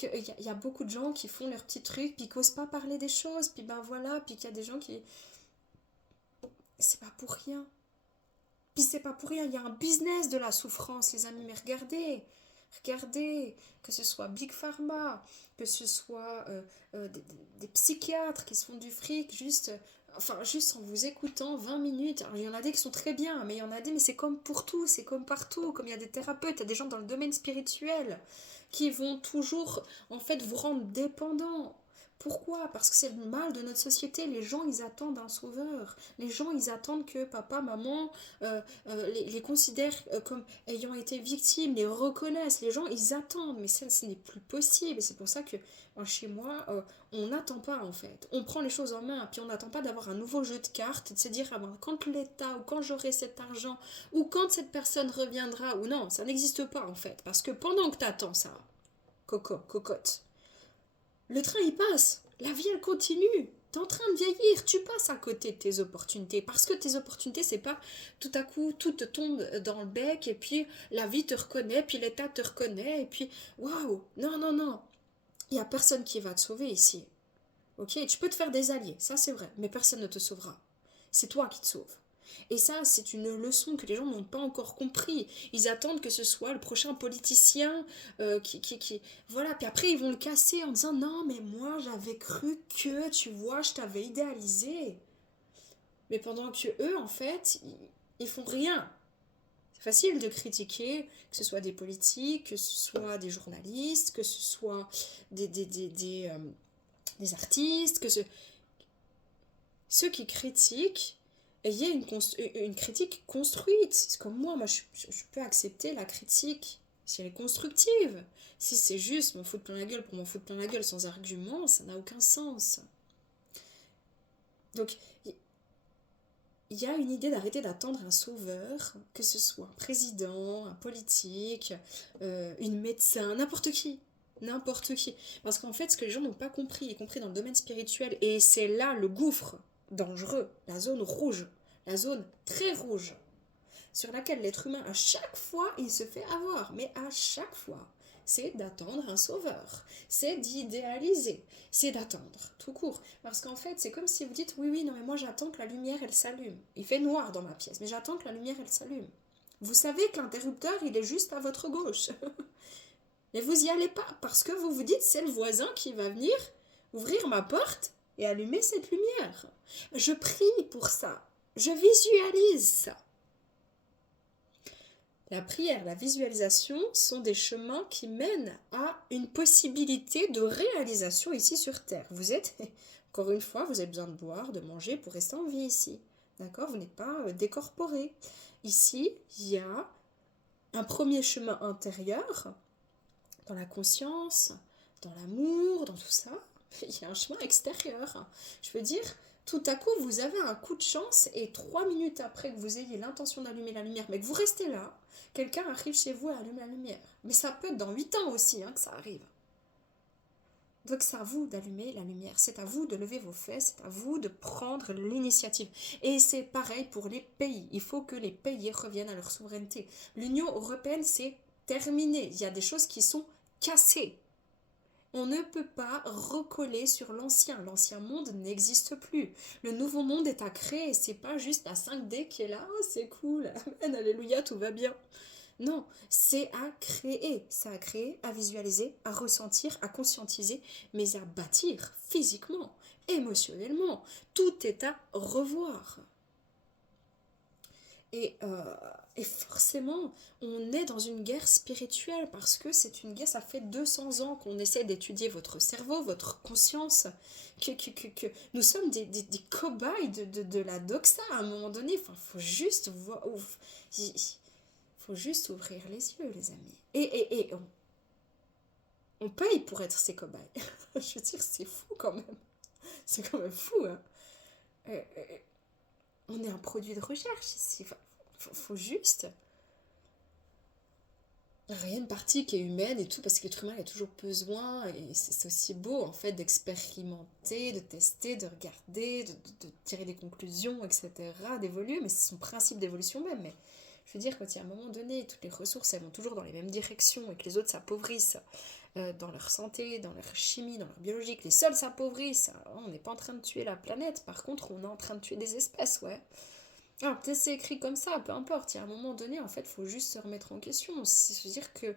y a beaucoup de gens qui font leurs petits trucs puis qui osent pas parler des choses, puis ben voilà, puis qu'il y a des gens qui... C'est pas pour rien. Puis c'est pas pour rien, il y a un business de la souffrance, les amis, mais regardez, que ce soit Big Pharma, que ce soit des psychiatres qui se font du fric juste en vous écoutant 20 minutes. Alors, il y en a des qui sont très bien, mais il y en a des, mais c'est comme pour tout, c'est comme partout, comme il y a des thérapeutes, il y a des gens dans le domaine spirituel qui vont toujours, en fait, vous rendre dépendant. Pourquoi? Parce que c'est le mal de notre société. Les gens, ils attendent un sauveur. Les gens, ils attendent que papa, maman les considèrent comme ayant été victimes, les reconnaissent. Les gens, ils attendent. Mais ça, ce n'est plus possible. Et c'est pour ça que chez moi, on n'attend pas en fait. On prend les choses en main. Puis on n'attend pas d'avoir un nouveau jeu de cartes et de se dire ah ben, quand l'État ou quand j'aurai cet argent ou quand cette personne reviendra ou non, ça n'existe pas en fait. Parce que pendant que tu attends ça, cocotte, le train, il passe. La vie, elle continue. T'es en train de vieillir. Tu passes à côté de tes opportunités. Parce que tes opportunités, c'est pas tout à coup, tout te tombe dans le bec et puis la vie te reconnaît, puis l'État te reconnaît et puis waouh. Non, non, non. Il n'y a personne qui va te sauver ici. Ok? Tu peux te faire des alliés, ça c'est vrai. Mais personne ne te sauvera. C'est toi qui te sauves. Et ça, c'est une leçon que les gens n'ont pas encore compris. Ils attendent que ce soit le prochain politicien Voilà, puis après, ils vont le casser en disant « Non, mais moi, j'avais cru que, tu vois, je t'avais idéalisé. » Mais pendant que eux, en fait, ils font rien. C'est facile de critiquer, que ce soit des politiques, que ce soit des journalistes, que ce soit des artistes, ceux qui critiquent, il y a une critique construite. C'est comme moi je peux accepter la critique si elle est constructive. Si c'est juste m'en foutre plein la gueule pour m'en foutre plein la gueule sans argument, ça n'a aucun sens. Donc, il y a une idée d'arrêter d'attendre un sauveur, que ce soit un président, un politique, une médecin, n'importe qui. N'importe qui. Parce qu'en fait, ce que les gens n'ont pas compris, y compris dans le domaine spirituel, et c'est là le gouffre dangereux, la zone rouge, la zone très rouge, sur laquelle l'être humain, à chaque fois, il se fait avoir. Mais à chaque fois, c'est d'attendre un sauveur, c'est d'idéaliser, c'est d'attendre, tout court. Parce qu'en fait, c'est comme si vous dites, oui, oui, non, mais moi j'attends que la lumière, elle s'allume. Il fait noir dans ma pièce, mais j'attends que la lumière, elle s'allume. Vous savez que l'interrupteur, il est juste à votre gauche. Mais vous y allez pas, parce que vous vous dites, c'est le voisin qui va venir ouvrir ma porte et allumer cette lumière. Je prie pour ça. Je visualise ça. La prière, la visualisation sont des chemins qui mènent à une possibilité de réalisation ici sur Terre. Vous êtes, encore une fois, vous avez besoin de boire, de manger pour rester en vie ici. D'accord? Vous n'êtes pas décorporé. Ici, il y a un premier chemin intérieur, dans la conscience, dans l'amour, dans tout ça. Il y a un chemin extérieur. Je veux dire, tout à coup, vous avez un coup de chance et 3 minutes après que vous ayez l'intention d'allumer la lumière, mais que vous restez là, quelqu'un arrive chez vous et allume la lumière. Mais ça peut être dans 8 ans aussi que ça arrive. Donc c'est à vous d'allumer la lumière, c'est à vous de lever vos fesses, c'est à vous de prendre l'initiative. Et c'est pareil pour les pays. Il faut que les pays reviennent à leur souveraineté. L'Union européenne, c'est terminé. Il y a des choses qui sont cassées. On ne peut pas recoller sur l'ancien. L'ancien monde n'existe plus. Le nouveau monde est à créer. C'est pas juste la 5D qui est là. Oh, c'est cool. Amen, alléluia, tout va bien. Non, c'est à créer. C'est à créer, à visualiser, à ressentir, à conscientiser, mais à bâtir physiquement, émotionnellement. Tout est à revoir. Et forcément, on est dans une guerre spirituelle parce que c'est une guerre, ça fait 200 ans qu'on essaie d'étudier votre cerveau, votre conscience, que nous sommes des cobayes de la doxa à un moment donné. Enfin, faut juste ouvrir les yeux, les amis. Et on paye pour être ces cobayes. Je veux dire, c'est fou quand même. C'est quand même fou, hein. On est un produit de recherche ici. Enfin, faut juste... Il y a une partie qui est humaine et tout, parce que l'être humain a toujours besoin, et c'est aussi beau en fait d'expérimenter, de tester, de regarder, de tirer des conclusions, etc., d'évoluer, mais c'est son principe d'évolution même. Mais je veux dire, quand il y a un moment donné, toutes les ressources, elles vont toujours dans les mêmes directions, et que les autres s'appauvrissent dans leur santé, dans leur chimie, dans leur biologie, que les seuls s'appauvrissent, on n'est pas en train de tuer la planète, par contre, on est en train de tuer des espèces, ouais. Alors, peut-être c'est écrit comme ça, peu importe. Il y a un moment donné, en fait, il faut juste se remettre en question. C'est-à-dire que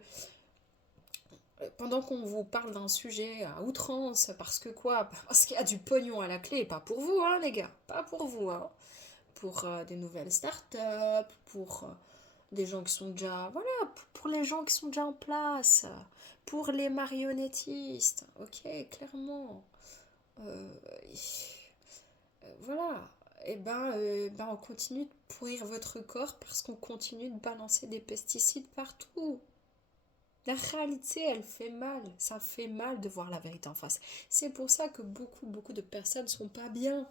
pendant qu'on vous parle d'un sujet à outrance, parce que quoi? Parce qu'il y a du pognon à la clé, pas pour vous, hein, les gars, pas pour vous, hein. Pour des nouvelles startups, pour des gens qui sont déjà, voilà, pour les gens qui sont déjà en place, pour les marionnettistes, ok, clairement. Euh, voilà. Et ben on continue de pourrir votre corps parce qu'on continue de balancer des pesticides partout. La réalité, elle fait mal. Ça fait mal de voir la vérité en face. C'est pour ça que beaucoup de personnes sont pas bien.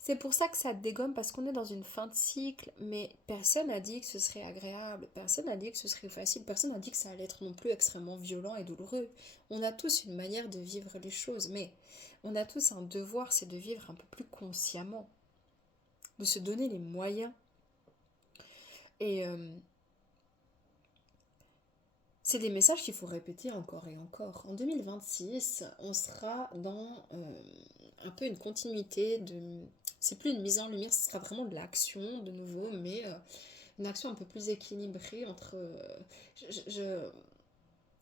C'est pour ça que ça dégomme parce qu'on est dans une fin de cycle. Mais personne n'a dit que ce serait agréable. Personne n'a dit que ce serait facile. Personne n'a dit que ça allait être non plus extrêmement violent et douloureux. On a tous une manière de vivre les choses. Mais on a tous un devoir, c'est de vivre un peu plus consciemment, de se donner les moyens. Et c'est des messages qu'il faut répéter encore et encore. En 2026, on sera dans un peu une continuité de... C'est plus une mise en lumière, ce sera vraiment de l'action de nouveau, mais une action un peu plus équilibrée entre...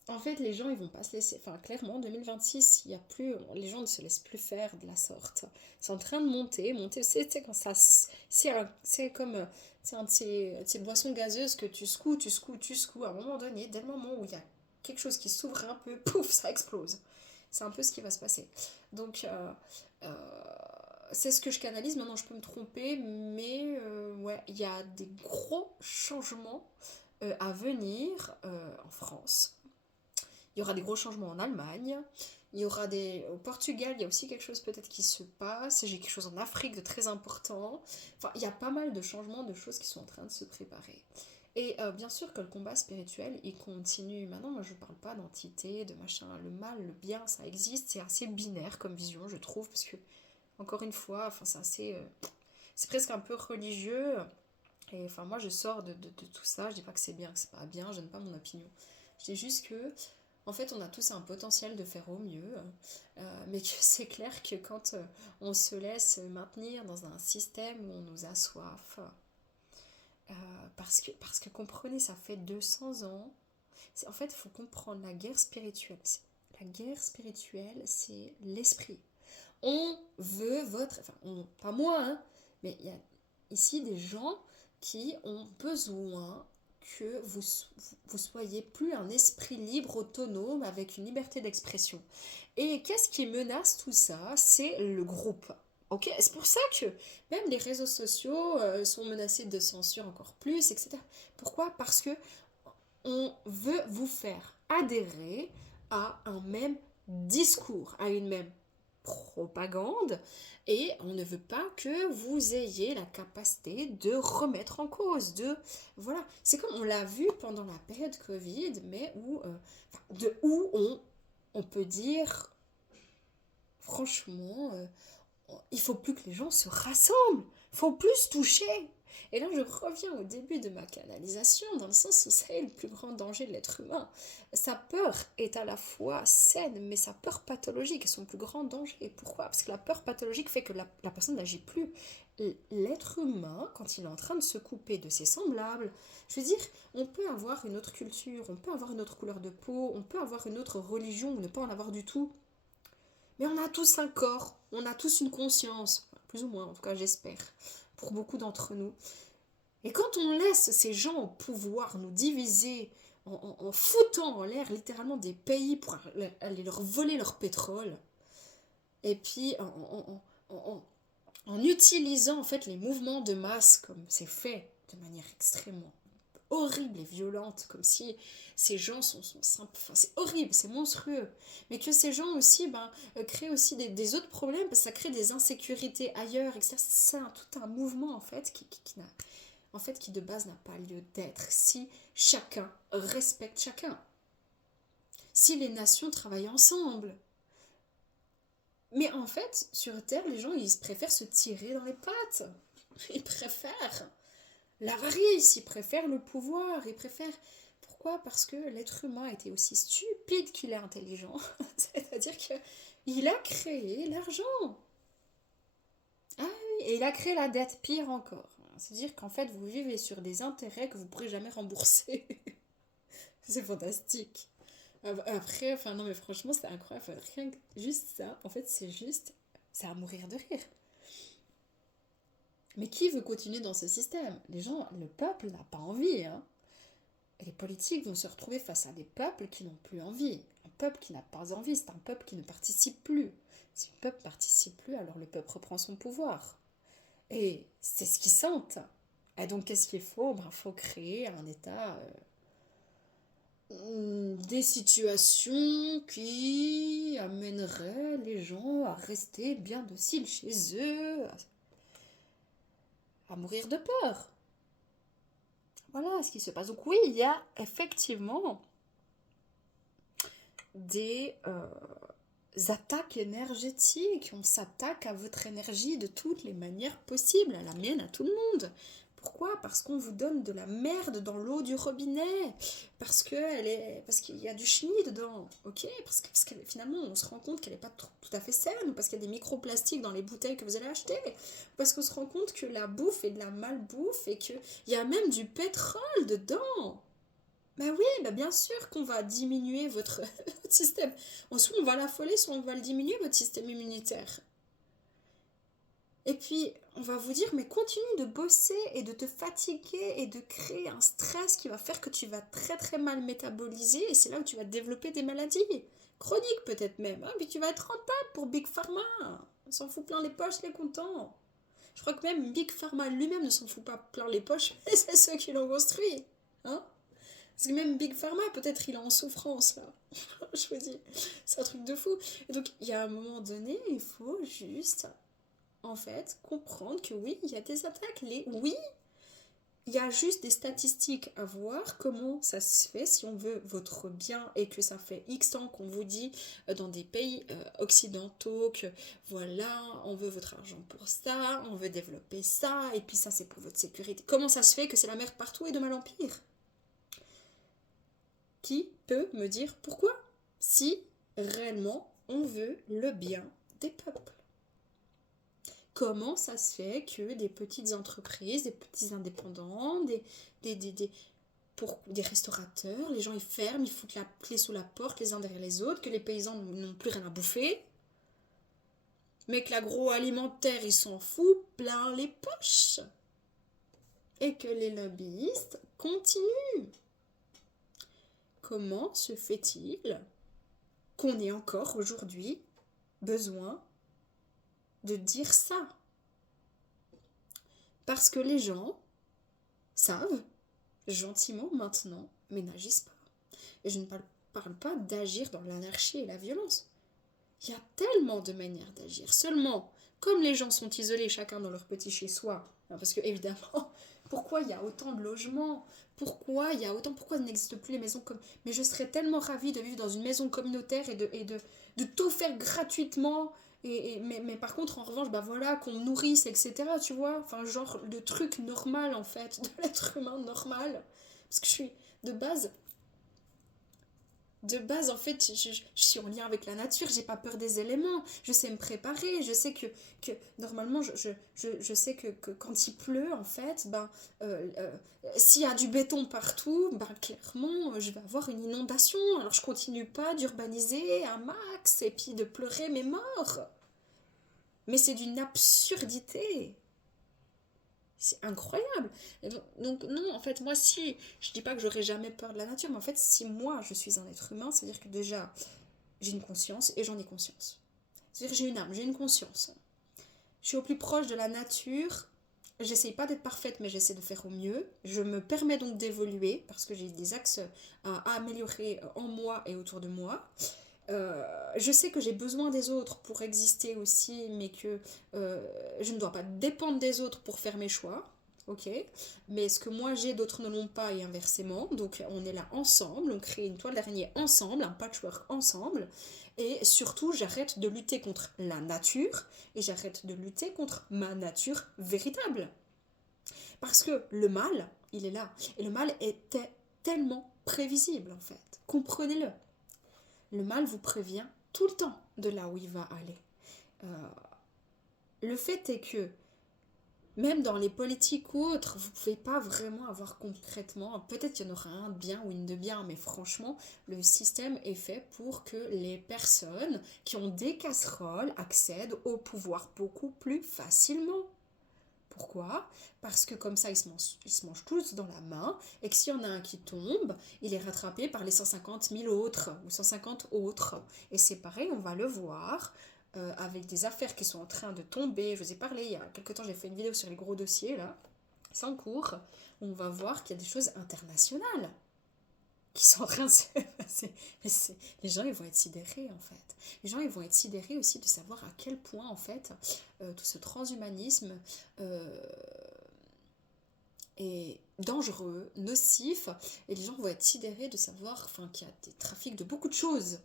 En fait, les gens, ils vont pas se laisser... Enfin, clairement, en 2026, il y a plus... les gens ne se laissent plus faire de la sorte. C'est en train de monter. C'est quand ça... C'est comme... C'est un de ces boissons gazeuses que tu secoues. À un moment donné, dès le moment où il y a quelque chose qui s'ouvre un peu, pouf, ça explose. C'est un peu ce qui va se passer. Donc, c'est ce que je canalise. Maintenant, je peux me tromper, mais ouais, il y a des gros changements à venir en France. Il y aura des gros changements en Allemagne. Il y aura au Portugal, il y a aussi quelque chose peut-être qui se passe. J'ai quelque chose en Afrique de très important. Enfin, il y a pas mal de changements, de choses qui sont en train de se préparer. Et bien sûr que le combat spirituel, il continue. Maintenant, moi, je ne parle pas d'entité, de machin. Le mal, le bien, ça existe. C'est assez binaire comme vision, je trouve, parce que, encore une fois, enfin, c'est assez... c'est presque un peu religieux. Et enfin, moi, je sors de tout ça. Je dis pas que c'est bien, que c'est pas bien. Je donne pas mon opinion. Je dis juste que, en fait, on a tous un potentiel de faire au mieux. Mais que c'est clair que quand on se laisse maintenir dans un système où on nous assoiffe, parce que comprenez, ça fait 200 ans. En fait, il faut comprendre la guerre spirituelle. La guerre spirituelle, c'est l'esprit. On veut votre... Enfin, pas moi, hein, mais il y a ici des gens qui ont besoin que vous soyez plus un esprit libre, autonome, avec une liberté d'expression. Et qu'est-ce qui menace tout ça? C'est le groupe. Ok, c'est pour ça que même les réseaux sociaux sont menacés de censure encore plus, etc. Pourquoi? Parce que on veut vous faire adhérer à un même discours, à une même propagande, et on ne veut pas que vous ayez la capacité de remettre en cause, de voilà, c'est comme on l'a vu pendant la période Covid, mais où on peut dire franchement, il faut plus que les gens se rassemblent, il faut plus se toucher. Et là, je reviens au début de ma canalisation, dans le sens où c'est le plus grand danger de l'être humain. Sa peur est à la fois saine, mais sa peur pathologique est son plus grand danger. Pourquoi? Parce que la peur pathologique fait que la personne n'agit plus. L'être humain, quand il est en train de se couper de ses semblables, je veux dire, on peut avoir une autre culture, on peut avoir une autre couleur de peau, on peut avoir une autre religion ou ne pas en avoir du tout. Mais on a tous un corps, on a tous une conscience, plus ou moins, en tout cas j'espère, pour beaucoup d'entre nous. Et quand on laisse ces gens au pouvoir nous diviser en foutant en l'air littéralement des pays pour aller leur voler leur pétrole, et puis en utilisant en fait les mouvements de masse comme c'est fait de manière extrêmement horrible et violente, comme si ces gens sont simples, enfin c'est horrible, c'est monstrueux, mais que ces gens aussi créent aussi des autres problèmes, parce que ça crée des insécurités ailleurs, etc. C'est tout un mouvement en fait qui de base n'a pas lieu d'être si chacun respecte chacun, si les nations travaillent ensemble. Mais en fait, sur Terre, les gens, ils préfèrent se tirer dans les pattes. Ils préfèrent l'avarice, ils préfèrent le pouvoir, ils préfèrent... Pourquoi? Parce que l'être humain était aussi stupide qu'il est intelligent. C'est-à-dire qu'il a créé l'argent. Ah oui, et il a créé la dette, pire encore. C'est-à-dire qu'en fait, vous vivez sur des intérêts que vous ne pourrez jamais rembourser. C'est fantastique. Après, enfin non mais franchement, c'est incroyable. Rien que juste ça, en fait, c'est à mourir de rire. Mais qui veut continuer dans ce système? Les gens, le peuple n'a pas envie, hein. Et les politiques vont se retrouver face à des peuples qui n'ont plus envie. Un peuple qui n'a pas envie, c'est un peuple qui ne participe plus. Si le peuple ne participe plus, alors le peuple reprend son pouvoir. Et c'est ce qu'ils sentent. Et donc, qu'est-ce qu'il faut? Il faut créer un État, des situations qui amèneraient les gens à rester bien dociles chez eux, à mourir de peur. Voilà ce qui se passe. Donc oui, il y a effectivement des attaques énergétiques. On s'attaque à votre énergie de toutes les manières possibles, à la mienne, à tout le monde. Pourquoi? Parce qu'on vous donne de la merde dans l'eau du robinet, parce qu'il y a du chenille dedans, ok? Parce que finalement on se rend compte qu'elle n'est pas tout à fait saine, parce qu'il y a des microplastiques dans les bouteilles que vous allez acheter, parce qu'on se rend compte que la bouffe est de la malbouffe et qu'il y a même du pétrole dedans. Bah oui, bien sûr qu'on va diminuer votre système. Soit on va l'affoler, soit on va le diminuer, votre système immunitaire. Et puis, on va vous dire, mais continue de bosser et de te fatiguer et de créer un stress qui va faire que tu vas très très mal métaboliser, et c'est là où tu vas développer des maladies. Chroniques peut-être même. Hein, puis tu vas être rentable pour Big Pharma. On s'en fout plein les poches, il est content. Je crois que même Big Pharma lui-même ne s'en fout pas plein les poches, mais c'est ceux qui l'ont construit. Hein? Parce que même Big Pharma, peut-être il est en souffrance là. Je vous dis, c'est un truc de fou. Et donc, il y a un moment donné, il faut juste, en fait, comprendre que oui, il y a des attaques. Oui, il y a juste des statistiques à voir, comment ça se fait si on veut votre bien et que ça fait X temps qu'on vous dit dans des pays occidentaux que voilà, on veut votre argent pour ça, on veut développer ça, et puis ça c'est pour votre sécurité. Comment ça se fait que c'est la merde partout et de mal en pire? Qui peut me dire pourquoi? Si réellement on veut le bien des peuples. Comment ça se fait que des petites entreprises, des petits indépendants, des restaurateurs, les gens ils ferment, ils foutent la clé sous la porte les uns derrière les autres, que les paysans n'ont plus rien à bouffer, mais que l'agroalimentaire il s'en fout plein les poches, et que les lobbyistes continuent. Comment se fait-il qu'on ait encore aujourd'hui besoin de dire ça? Parce que les gens savent gentiment maintenant, mais n'agissent pas. Et je ne parle pas d'agir dans l'anarchie et la violence. Il y a tellement de manières d'agir. Seulement, comme les gens sont isolés chacun dans leur petit chez-soi, parce que évidemment, pourquoi il y a autant de logements? Pourquoi il n'existe plus les maisons comme... Mais je serais tellement ravie de vivre dans une maison communautaire et de tout faire gratuitement. Mais par contre, en revanche, bah voilà, qu'on me nourrisse, etc. Tu vois, enfin, genre de truc normal en fait, de l'être humain normal. Parce que je suis de base, en fait, je suis en lien avec la nature, j'ai pas peur des éléments, je sais me préparer, je sais que normalement, je sais que quand il pleut, en fait, s'il y a du béton partout, clairement, je vais avoir une inondation. Alors, je continue pas d'urbaniser un max et puis de pleurer mes morts. Mais c'est d'une absurdité. C'est incroyable. Donc, non, en fait, moi, si, je dis pas que j'aurais jamais peur de la nature, mais en fait, si moi, je suis un être humain, c'est-à-dire que déjà, j'ai une conscience et j'en ai conscience. C'est-à-dire que j'ai une âme, j'ai une conscience. Je suis au plus proche de la nature. J'essaye pas d'être parfaite, mais j'essaie de faire au mieux. Je me permets donc d'évoluer parce que j'ai des axes à améliorer en moi et autour de moi. Je sais que j'ai besoin des autres pour exister aussi, mais que je ne dois pas dépendre des autres pour faire mes choix. Ok, mais ce que moi j'ai, d'autres ne l'ont pas et inversement. Donc on est là ensemble, on crée une toile d'araignée ensemble, un patchwork ensemble. Et surtout, j'arrête de lutter contre la nature et j'arrête de lutter contre ma nature véritable. Parce que le mal, il est là. Et le mal était tellement prévisible en fait. Comprenez-le. Le mal vous prévient tout le temps de là où il va aller. Le fait est que même dans les politiques ou autres, vous ne pouvez pas vraiment avoir concrètement, peut-être qu'il y en aura un de bien ou une de bien, mais franchement, le système est fait pour que les personnes qui ont des casseroles accèdent au pouvoir beaucoup plus facilement. Pourquoi? Parce que comme ça, ils se mangent tous dans la main, et que s'il y en a un qui tombe, il est rattrapé par les 150 000 autres, ou 150 autres. Et c'est pareil, on va le voir, avec des affaires qui sont en train de tomber. Je vous ai parlé, il y a quelques temps, j'ai fait une vidéo sur les gros dossiers, là, c'est en cours. On va voir qu'il y a des choses internationales qui sont en train de se passer. Les gens, ils vont être sidérés, en fait. Les gens, ils vont être sidérés aussi de savoir à quel point, en fait, tout ce transhumanisme est dangereux, nocif, et les gens vont être sidérés de savoir qu'il y a des trafics de beaucoup de choses.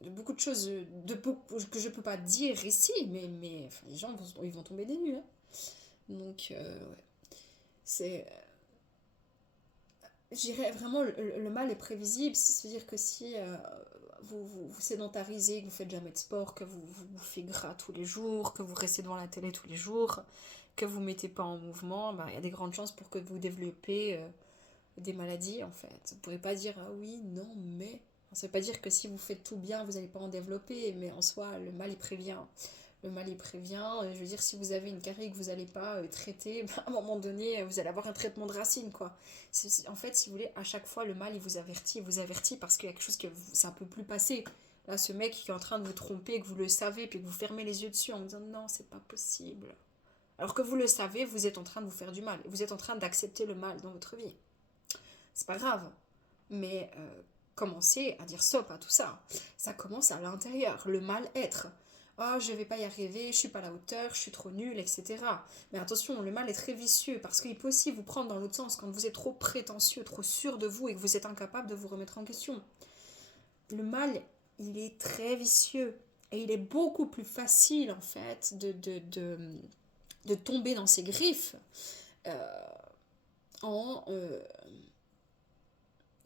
De beaucoup de choses que je ne peux pas dire ici, mais les gens ils vont tomber des nues. Hein. Donc, ouais. C'est... Je dirais vraiment, le mal est prévisible. C'est-à-dire que si vous sédentarisez, que vous faites jamais de sport, que vous bouffez gras tous les jours, que vous restez devant la télé tous les jours, que vous ne mettez pas en mouvement, il y a des grandes chances pour que vous développez des maladies, en fait. Vous ne pourrez pas dire, ah oui, non, mais... Ça ne veut pas dire que si vous faites tout bien, vous n'allez pas en développer, mais en soi, le mal, il prévient. Le mal, il prévient. Je veux dire, si vous avez une carie que vous n'allez pas traiter, à un moment donné, vous allez avoir un traitement de racine, quoi. En fait, si vous voulez, à chaque fois, le mal, il vous avertit parce qu'il y a quelque chose que ça ne peut plus passer. Là, ce mec qui est en train de vous tromper, que vous le savez, puis que vous fermez les yeux dessus en vous disant, non, c'est pas possible. Alors que vous le savez, vous êtes en train de vous faire du mal. Vous êtes en train d'accepter le mal dans votre vie. C'est pas grave. Mais... commencer à dire stop à tout ça. Ça commence à l'intérieur, le mal-être. oh, je vais pas y arriver, je suis pas à la hauteur, je suis trop nulle, etc. Mais attention, le mal est très vicieux parce qu'il peut aussi vous prendre dans l'autre sens quand vous êtes trop prétentieux, trop sûr de vous et que vous êtes incapable de vous remettre en question. Le mal, il est très vicieux et il est beaucoup plus facile en fait de tomber dans ses griffes euh, en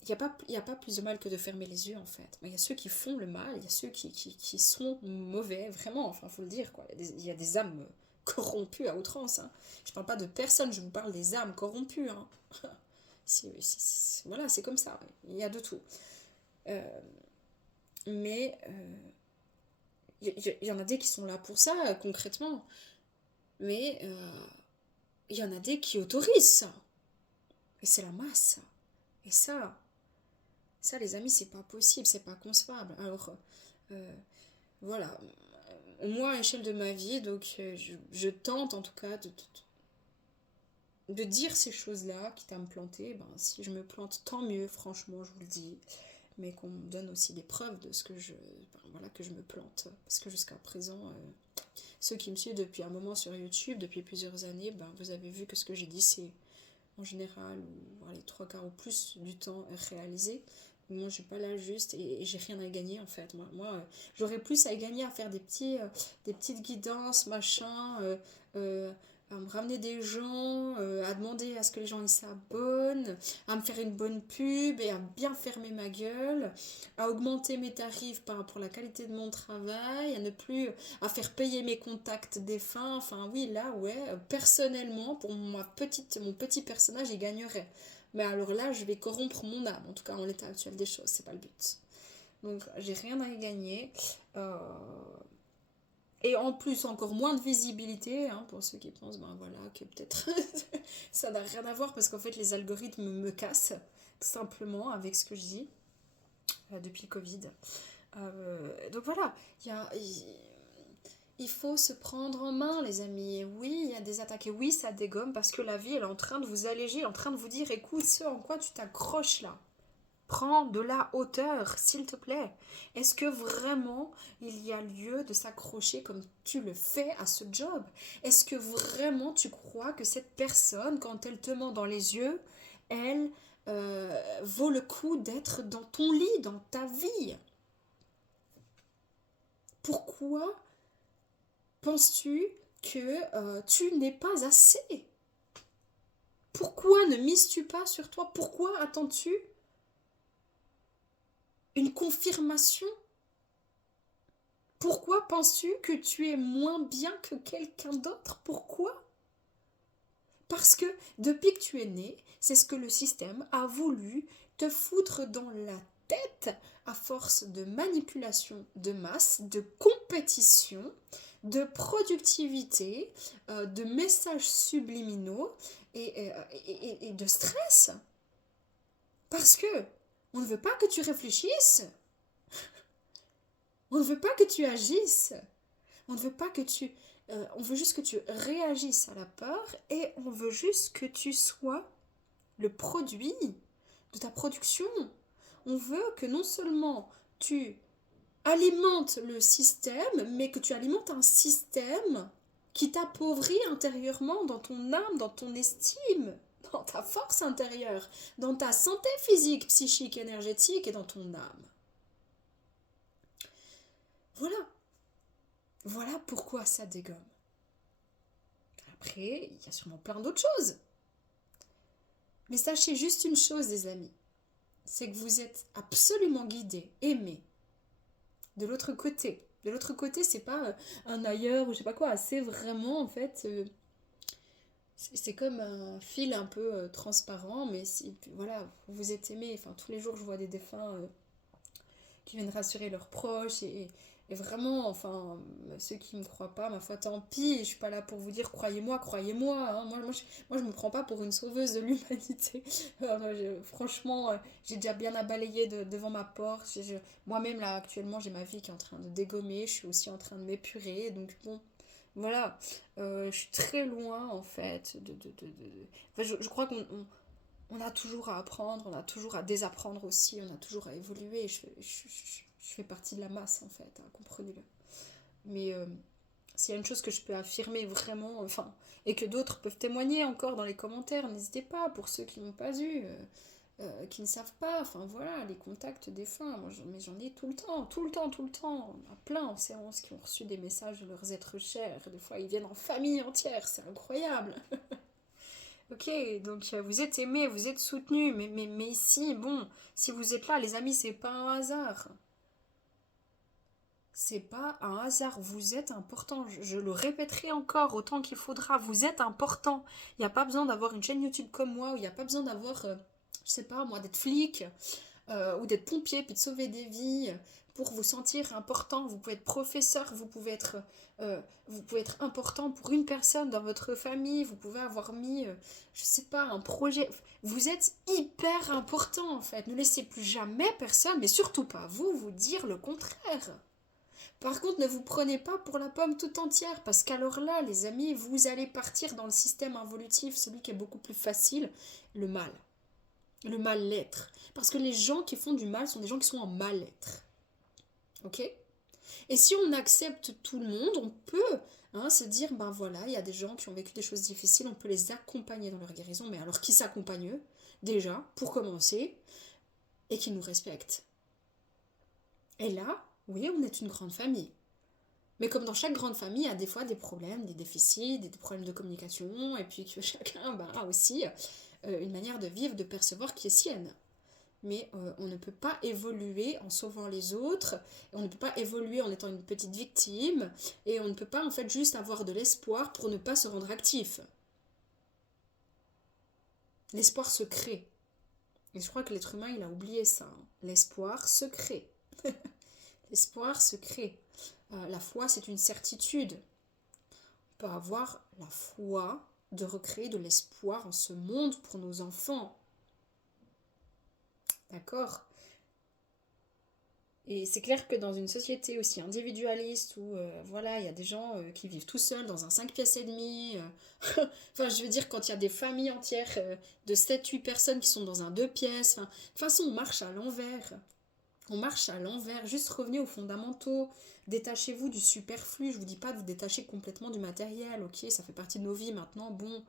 il n'y a pas plus de mal que de fermer les yeux en fait. Il y a ceux qui font le mal, il y a ceux qui sont mauvais, vraiment, enfin faut le dire quoi. Il y a des âmes corrompues à outrance. Hein. Je ne parle pas de personnes, je vous parle des âmes corrompues. Hein. Voilà, c'est comme ça, il y a de tout. Euh, mais il y en a des qui sont là pour ça, concrètement. Mais il y en a des qui autorisent ça. Et c'est la masse. Et ça, les amis, c'est pas possible, c'est pas concevable. Alors, euh, voilà. Moi, à l'échelle de ma vie, donc, je tente en tout cas de dire ces choses-là, quitte à me planter. Ben, si je me plante, tant mieux, franchement, je vous le dis. Mais qu'on me donne aussi des preuves de ce que voilà, que je me plante. Parce que jusqu'à présent, ceux qui me suivent depuis un moment sur YouTube, depuis plusieurs années, ben, vous avez vu que ce que j'ai dit, c'est en général, les trois quarts ou plus du temps réalisé. Moi, je suis pas là juste et j'ai rien à gagner en fait. J'aurais plus à gagner à faire des petites guidances, machin, à me ramener des gens, à demander à ce que les gens ils s'abonnent, à me faire une bonne pub et à bien fermer ma gueule, à augmenter mes tarifs par rapport à la qualité de mon travail, à ne plus à faire payer mes contacts défunts. Enfin oui, là, ouais, personnellement, pour mon petit personnage, il gagnerait. Mais alors là, je vais corrompre mon âme, en tout cas en l'état actuel des choses, c'est pas le but. Donc j'ai rien à y gagner. Euh, Et en plus, encore moins de visibilité, hein, pour ceux qui pensent, ben voilà, que peut-être ça n'a rien à voir, parce qu'en fait, les algorithmes me cassent, tout simplement, avec ce que je dis, depuis le Covid. Donc voilà, il faut se prendre en main, les amis. Et oui, il y a des attaques. Et oui, ça dégomme parce que la vie, elle est en train de vous alléger, elle est en train de vous dire, écoute, ce en quoi tu t'accroches là. Prends de la hauteur, s'il te plaît. Est-ce que vraiment il y a lieu de s'accrocher comme tu le fais à ce job? Est-ce que vraiment tu crois que cette personne, quand elle te ment dans les yeux, elle vaut le coup d'être dans ton lit, dans ta vie? Pourquoi penses-tu que tu n'es pas assez? Pourquoi ne mises-tu pas sur toi? Pourquoi attends-tu une confirmation? Pourquoi penses-tu que tu es moins bien que quelqu'un d'autre? Pourquoi? Parce que depuis que tu es né, c'est ce que le système a voulu te foutre dans la tête à force de manipulation de masse, de compétition, de productivité, de messages subliminaux et de stress. Parce que on ne veut pas que tu réfléchisses, on ne veut pas que tu agisses, on ne veut pas que tu... on veut juste que tu réagisses à la peur et on veut juste que tu sois le produit de ta production. On veut que non seulement tu alimentes le système, mais que tu alimentes un système qui t'appauvrit intérieurement dans ton âme, dans ton estime, dans ta force intérieure, dans ta santé physique, psychique, énergétique et dans ton âme. Voilà. Voilà pourquoi ça dégomme. Après, il y a sûrement plein d'autres choses. Mais sachez juste une chose, les amis. C'est que vous êtes absolument guidés, aimés. De l'autre côté. De l'autre côté, c'est pas un ailleurs ou je sais pas quoi. C'est vraiment, en fait, c'est comme un fil un peu transparent. Mais voilà, vous êtes aimés. Enfin, tous les jours, je vois des défunts qui viennent rassurer leurs proches et vraiment, enfin, ceux qui ne me croient pas, ma foi, tant pis, je suis pas là pour vous dire croyez-moi, croyez-moi, hein. Moi, je me prends pas pour une sauveuse de l'humanité. Franchement, j'ai déjà bien à balayer devant ma porte. Moi-même, là, actuellement, j'ai ma vie qui est en train de dégommer, je suis aussi en train de m'épurer, donc bon, voilà, je suis très loin, en fait, Enfin, je crois on a toujours à apprendre, on a toujours à désapprendre aussi, on a toujours à évoluer. Je fais partie de la masse en fait, hein, comprenez-le. Mais s'il y a une chose que je peux affirmer vraiment, enfin, et que d'autres peuvent témoigner encore dans les commentaires, n'hésitez pas, pour ceux qui n'ont pas eu, qui ne savent pas, enfin voilà, les contacts défunts, mais j'en ai tout le temps, tout le temps, tout le temps, à plein en séance qui ont reçu des messages de leurs êtres chers, des fois ils viennent en famille entière, c'est incroyable. Ok, donc vous êtes aimés, vous êtes soutenus, mais ici, bon, si vous êtes là, les amis, c'est pas un hasard. C'est pas un hasard, vous êtes important. Je le répéterai encore autant qu'il faudra. Vous êtes important. Il n'y a pas besoin d'avoir une chaîne YouTube comme moi, ou il n'y a pas besoin d'avoir, je sais pas moi, d'être flic ou d'être pompier puis de sauver des vies pour vous sentir important. Vous pouvez être professeur, vous pouvez être important pour une personne dans votre famille. Vous pouvez avoir mis, je sais pas, un projet. Vous êtes hyper important en fait. Ne laissez plus jamais personne, mais surtout pas vous, vous dire le contraire. Par contre, ne vous prenez pas pour la pomme tout entière, parce qu'alors là, les amis, vous allez partir dans le système involutif, celui qui est beaucoup plus facile, le mal. Le mal-être. Parce que les gens qui font du mal sont des gens qui sont en mal-être. Ok? Et si on accepte tout le monde, on peut se dire, ben voilà, il y a des gens qui ont vécu des choses difficiles, on peut les accompagner dans leur guérison, mais alors qui s'accompagne eux, déjà, pour commencer, et qui nous respectent. Et là, oui, on est une grande famille. Mais comme dans chaque grande famille, il y a des fois des problèmes, des déficits, des problèmes de communication, et puis que chacun a aussi une manière de vivre, de percevoir qui est sienne. Mais on ne peut pas évoluer en sauvant les autres, on ne peut pas évoluer en étant une petite victime, et on ne peut pas en fait juste avoir de l'espoir pour ne pas se rendre actif. L'espoir se crée. Et je crois que l'être humain, il a oublié ça. Hein. L'espoir se crée. L'espoir se crée. La foi, c'est une certitude. On peut avoir la foi de recréer de l'espoir en ce monde pour nos enfants. D'accord? Et c'est clair que dans une société aussi individualiste où voilà, il y a des gens qui vivent tout seuls dans un 5 pièces et demi. Enfin, je veux dire, quand il y a des familles entières de 7-8 personnes qui sont dans un 2 pièces. De toute façon, on marche à l'envers. On marche à l'envers, juste revenez aux fondamentaux, détachez-vous du superflu, je vous dis pas de vous détacher complètement du matériel, ok, ça fait partie de nos vies maintenant, bon,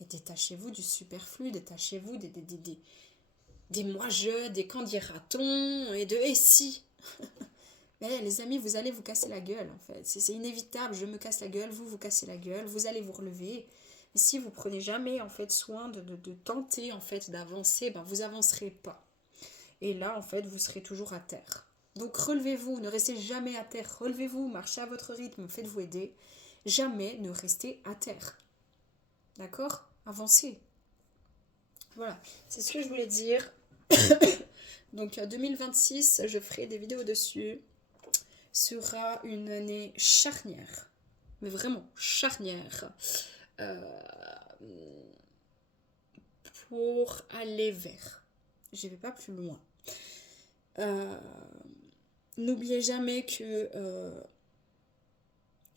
mais détachez-vous du superflu, détachez-vous des moi-je, des quand dira-t-on, et de et si. Mais les amis, vous allez vous casser la gueule en fait, c'est inévitable, je me casse la gueule, vous vous cassez la gueule, vous allez vous relever, et si vous prenez jamais en fait soin de tenter en fait d'avancer, ben vous avancerez pas. Et là, en fait, vous serez toujours à terre. Donc relevez-vous, ne restez jamais à terre. Relevez-vous, marchez à votre rythme, faites-vous aider. Jamais ne restez à terre. D'accord? Avancez. Voilà, c'est ce que je voulais dire. Donc 2026, je ferai des vidéos dessus. Sera une année charnière. Mais vraiment charnière. Pour aller vers. Je ne vais pas plus loin. N'oubliez jamais que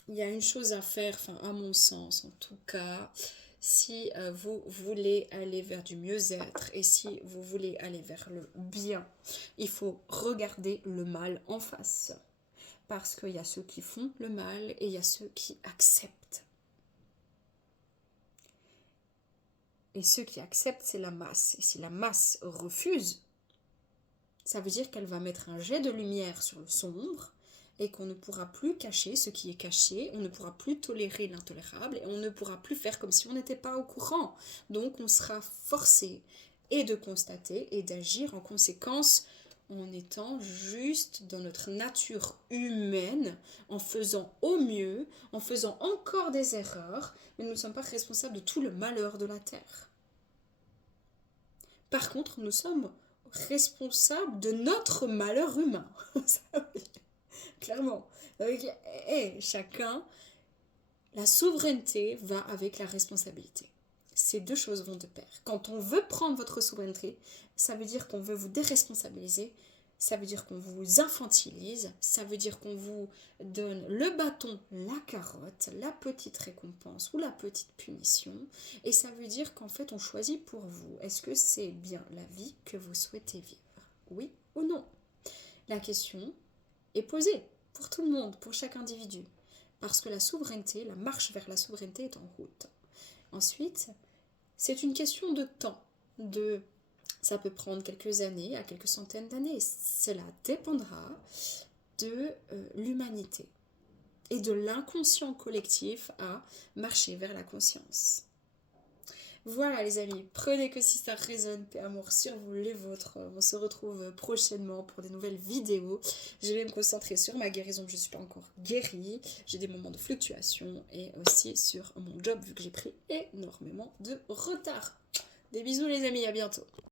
il y a une chose à faire, enfin à mon sens en tout cas, si vous voulez aller vers du mieux-être et si vous voulez aller vers le bien, il faut regarder le mal en face. Parce qu'il y a ceux qui font le mal et il y a ceux qui acceptent. Et ceux qui acceptent, c'est la masse. Et si la masse refuse, ça veut dire qu'elle va mettre un jet de lumière sur le sombre et qu'on ne pourra plus cacher ce qui est caché, on ne pourra plus tolérer l'intolérable et on ne pourra plus faire comme si on n'était pas au courant. Donc on sera forcé et de constater et d'agir en conséquence en étant juste dans notre nature humaine, en faisant au mieux, en faisant encore des erreurs, mais nous ne sommes pas responsables de tout le malheur de la Terre. Par contre, nous sommes responsables de notre malheur humain. Clairement. Donc, chacun, la souveraineté va avec la responsabilité. Ces deux choses vont de pair. Quand on veut prendre votre souveraineté, ça veut dire qu'on veut vous déresponsabiliser, ça veut dire qu'on vous infantilise, ça veut dire qu'on vous donne le bâton, la carotte, la petite récompense ou la petite punition, et ça veut dire qu'en fait on choisit pour vous. Est-ce que c'est bien la vie que vous souhaitez vivre? Oui ou non? La question est posée. pour tout le monde, pour chaque individu. Parce que la souveraineté, la marche vers la souveraineté est en route. Ensuite, c'est une question de temps. Ça peut prendre quelques années, à quelques centaines d'années. Cela dépendra de l'humanité et de l'inconscient collectif à marcher vers la conscience. Voilà les amis, prenez que si ça résonne, paix, amour sur vous, les vôtres. On se retrouve prochainement pour des nouvelles vidéos. Je vais me concentrer sur ma guérison, je ne suis pas encore guérie. J'ai des moments de fluctuation et aussi sur mon job vu que j'ai pris énormément de retard. Des bisous les amis, à bientôt.